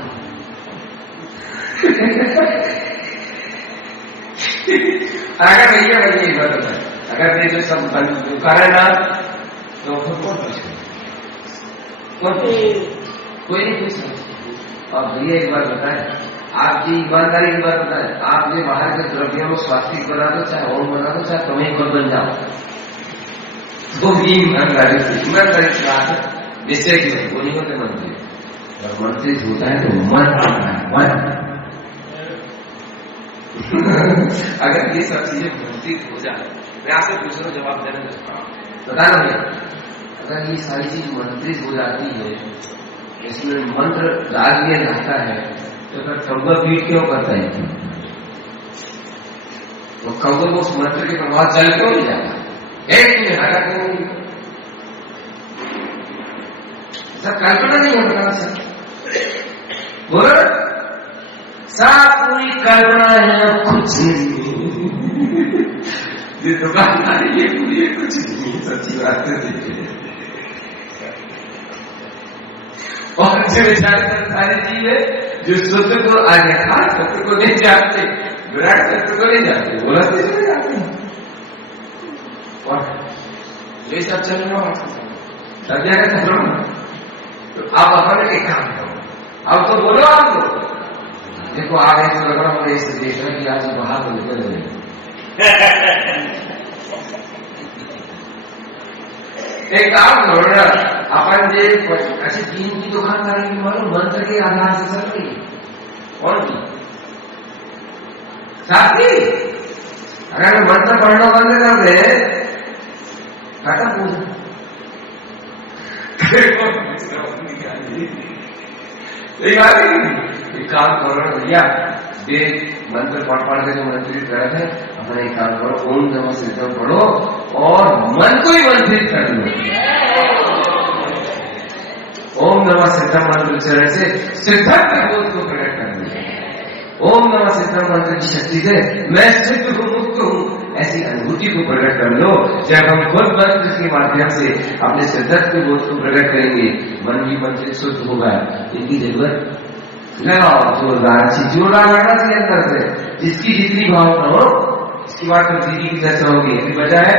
अगर भैया भैया एक बात बताए, अगर ये जो सब कारण ना तो फिर कौन पूछे? कोई नहीं पूछ सकता। अब भैया एक बार बताए, आप जी ईमानदारी की बात बताए, आप जो बाहर के द्रव्यों में स्वास्थ्य बना दो, चाहे ओम बना दो, चाहे तुम्हें पर बन जाओ, तो भी ईमानदारी की बात है। निश्चय की वो नहीं होते मंत्री, और मंत्री होता है तो मन होता है, मन। अगर ये सब चीजें मंत्रित हो जाए, मैं आपसे पूछ रहा हूँ, जवाब देने में बताना भैया, अगर ये सारी चीज मंत्रित हो जाती है, इसमें मंत्र डाल दिया जाता है, तो फिर कौवा पीट क्यों करता है? तो कौवा को उस मंत्र के प्रभाव चल क्यों नहीं जाता? एक हटा क्यों? सब कल्पना नहीं होता सर, बोलो सब पूरी कल्पना है, कुछ नहीं। ये दुकानदारी ये पूरी कुछ नहीं, सच्ची बात है। और जो सारी चीजें जो सत्य को आगे खास सत्य को नहीं जानते, विराट सत्य को नहीं जानते, बोला तो नहीं जानते, और ये सब चल रहा सब जगह चल रहा। तो आप अपने एक काम करो, अब तो बोलो आप लोग, देखो आगे तो लग रहा हूँ इसे देख रहे कि आज बाहर को निकल रहे। एक काम करो ना, अपन जे अच्छी दीन की दुकान करेंगे, मालूम मंत्र के आधार से चल रही है। कौन की साथी? अगर मंत्र पढ़ना बंद कर दे, खत्म पूजा। एक काम करो भैया, ये मंत्र पढ़ के जो मंत्रित कर रहे थे, अपने एक काम करो, ओम नमः सिद्धम पढ़ो और मन को ही मंत्रित कर लो। ओम नमः सिद्धम मंत्र उच्चारण से सिद्धम के बोध को प्रकट कर दिया। ओम नमः सिद्धम मंत्र की शक्ति से मैं सिद्ध हूँ, मुक्त हूँ, ऐसी अनुभूति को प्रकट कर लो। जब हम खुद मंत्र के माध्यम से अपने सिद्धत्व के बोध को प्रकट करेंगे, मन भी मंत्रित शुद्ध होगा। इनकी जरूरत लगाओ, जोरदार चीज जोरदार लगना चाहिए अंदर से, जिसकी जितनी भावना हो इसकी बात तो दीदी की जैसा होगी। इसकी वजह है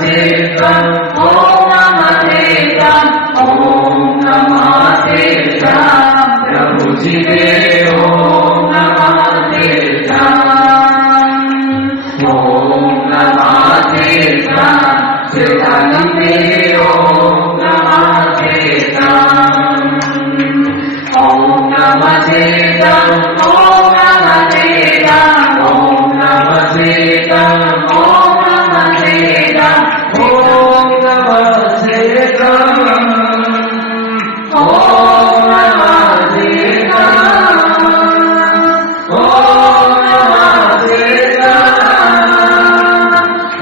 Tirtam, Om Namah Tirtam, Om Namah Tirtam, Prabhu Ji de Om Namah Tirtam, Om Namah Tirtam, Tirtanam de Om Namah Tirtam, Om Namah Tirtam, Om Namah Tirtam, Om Namah Tirtam, Om Namah Tirtam, Om Namah Tirtam, Om Namah Tirtam, Om Namah Tirtam,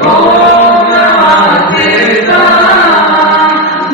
Om Namah Tirtam,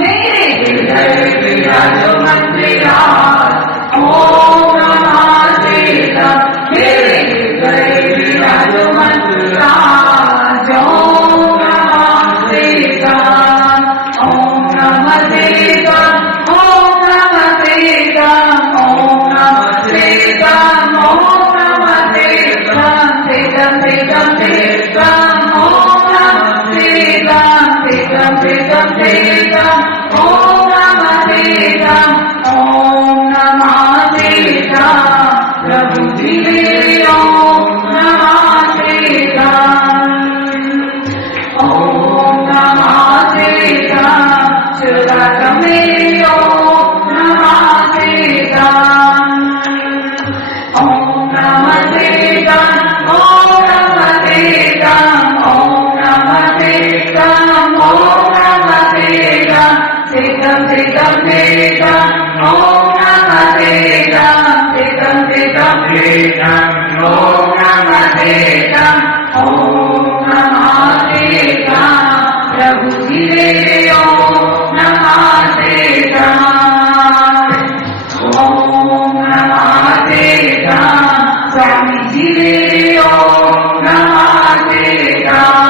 मेरे हृदय विराजो मंदिराज, Om Namah Tirtam, मेरे हृदय विराजो मंदिराज, Om Namah Tirtam, Om Namah Tirtam, Om Namah Tirtam, Om Namah Tirtam, Om Namah Tirtam, Tirtam Tirtam Tirtam, Om Namah Tirtam, Tirtam Tirtam Tirtam, Om Namah Tirtam, Om Namah Tirtam, Prabhu Ji de Om Namah Tirtam, Om Namah Tirtam, Tirtanam de Om Namah Tirtam, Om Namah Tirtam, Om Namah Tirtam, Om Namah Tirtam, Om Namah Tirtam, Tirtam Tirtam Tirtam, Om Namah Tirtam, Tirtam Tirtam Tirtam, Om Namah Tirtam, Om Namah Tirtam, Prabhu Ji de Om Namah Tirtam, Om Namah Tirtam, Swami Ji de Om Namah Tirtam,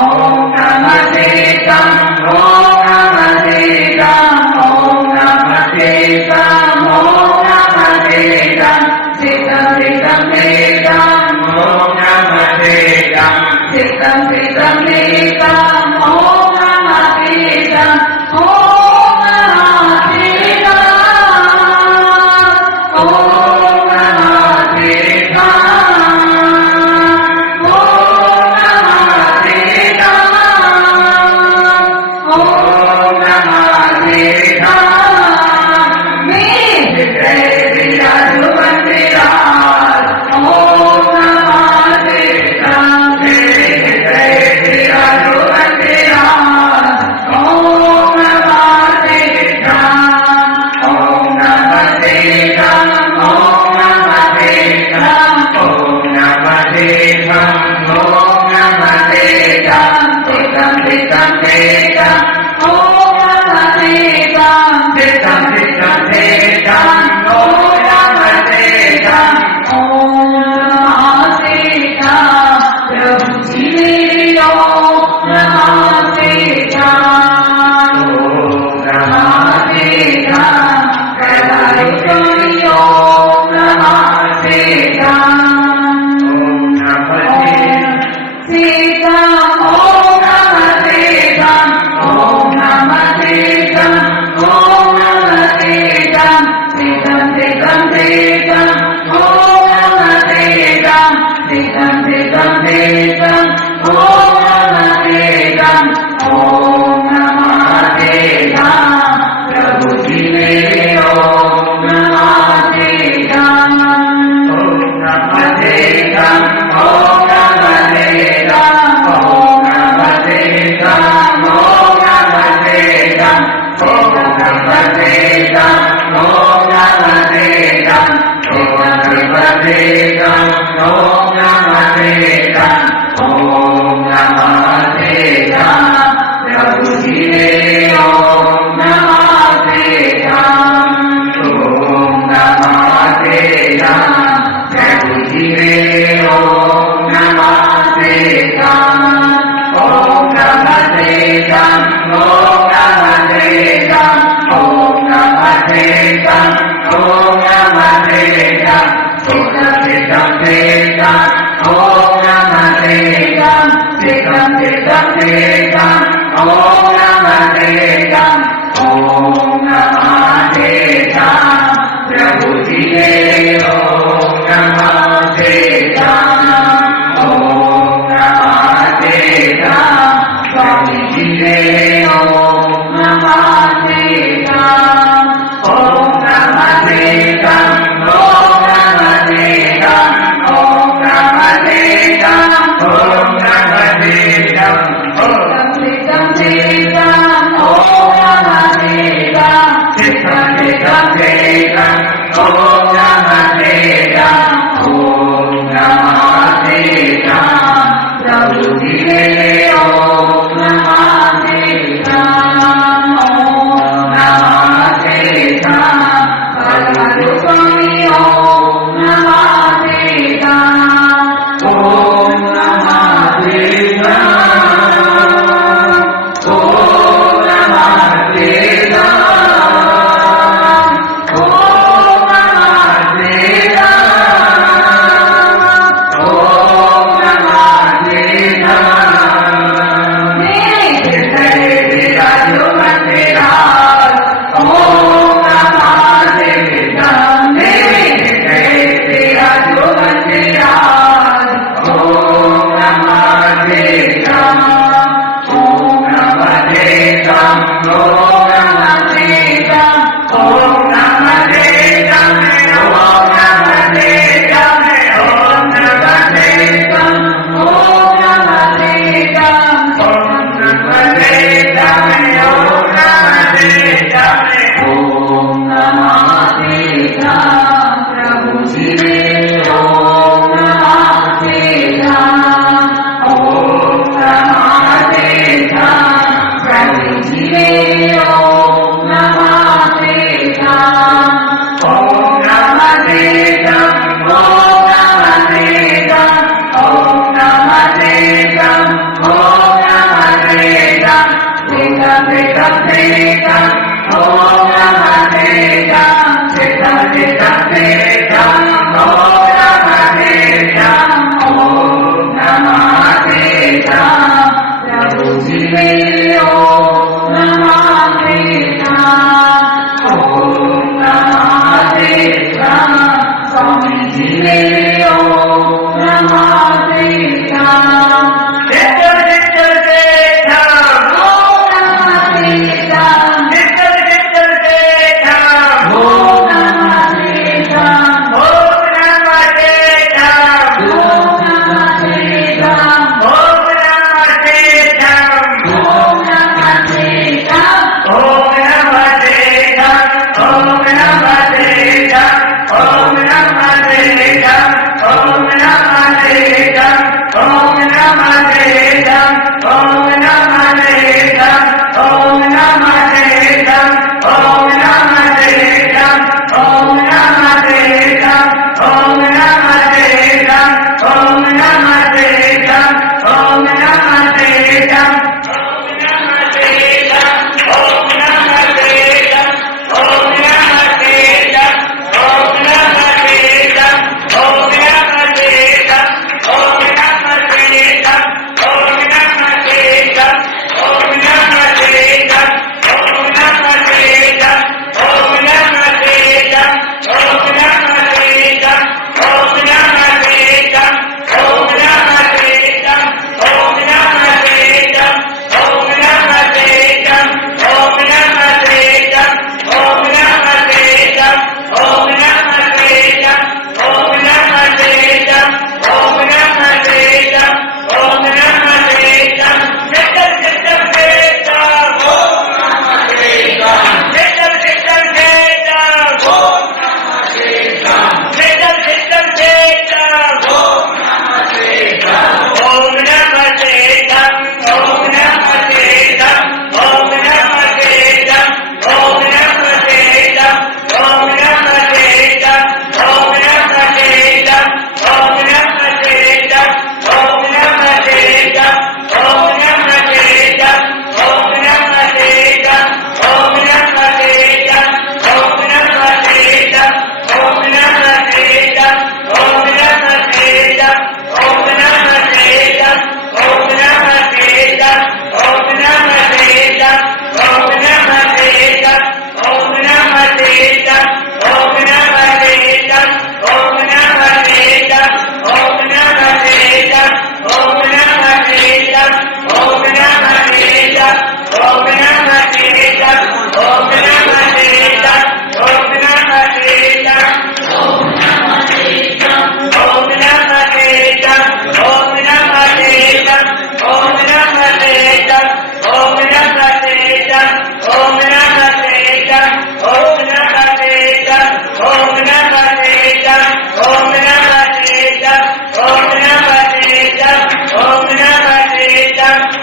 Om Namah Tirtam, Om Namah Tirtam, Om Namah Tirtam, Om Namah Tirtam, Tirtam Tirtam Tirtam, Om Namah Tirtam, Tirtam Tirtam Tirtam, Om Namah Tirtam, Om Namah Tirtam, Om Namah Tirtam, Om Namah Tirtam, Om Namah Tirtam, मेरे हृदय विराजो मंदिराज, Om Namah Tirtam, मेरे हृदय विराजो मंदिराज, Om Namah Tirtam, Om Namah Tirtam, Om Namah Tirtam, Om Namah Tirtam, Om Namah Tirtam, Tirtam Tirtam Tirtam, Om Namah Tirtam, Tirtam Tirtam Tirtam, Om Namah Tirtam, Om Namah Tirtam, Prabhu Ji de Om Namah Tirtam, Om Namah Tirtam, Kadai Kari Om Namah Tirtam, Om Namah Tirtam, Om Namah Tirtam, Om Namah Tirtam, Om Namah Tirtam, Tirtam Tirtam Tirtam, Om Namah Tirtam, Tirtam Tirtam Tirtam, Om Namah Om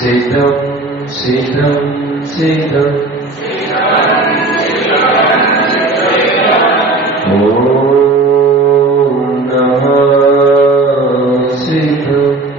सिद्धं सिद्धं सिद्धं ॐ नमः सिद्धं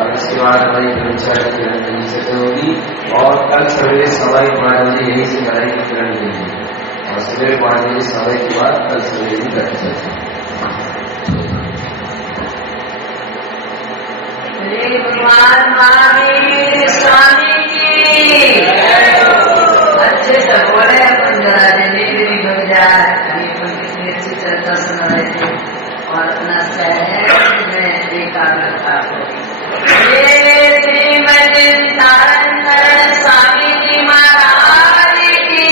और इसके बाद हमारी परीक्षा की किरण यहीं से होगी और कल सवेरे 5:15 बजे यहीं से मलाई की किरण होगी और सवेरे 5 बजे समय के बाद कल सवेरे भी कर सकते भगवान महावीर स्वामी की अच्छे से बोले अपन जरा जल्दी भी हो जाए कितनी अच्छी चर्चा सुना रहे थे और अपना शहर में एकाग्रता स्वामी जी महाराज की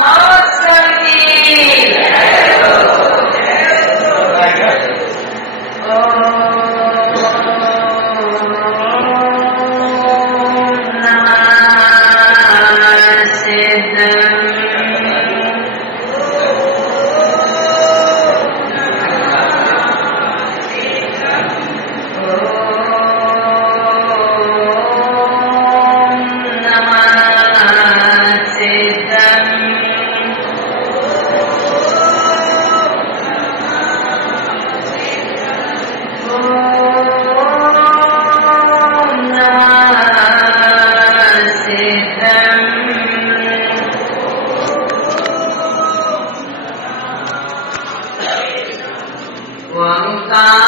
महोत्सव की ओंकार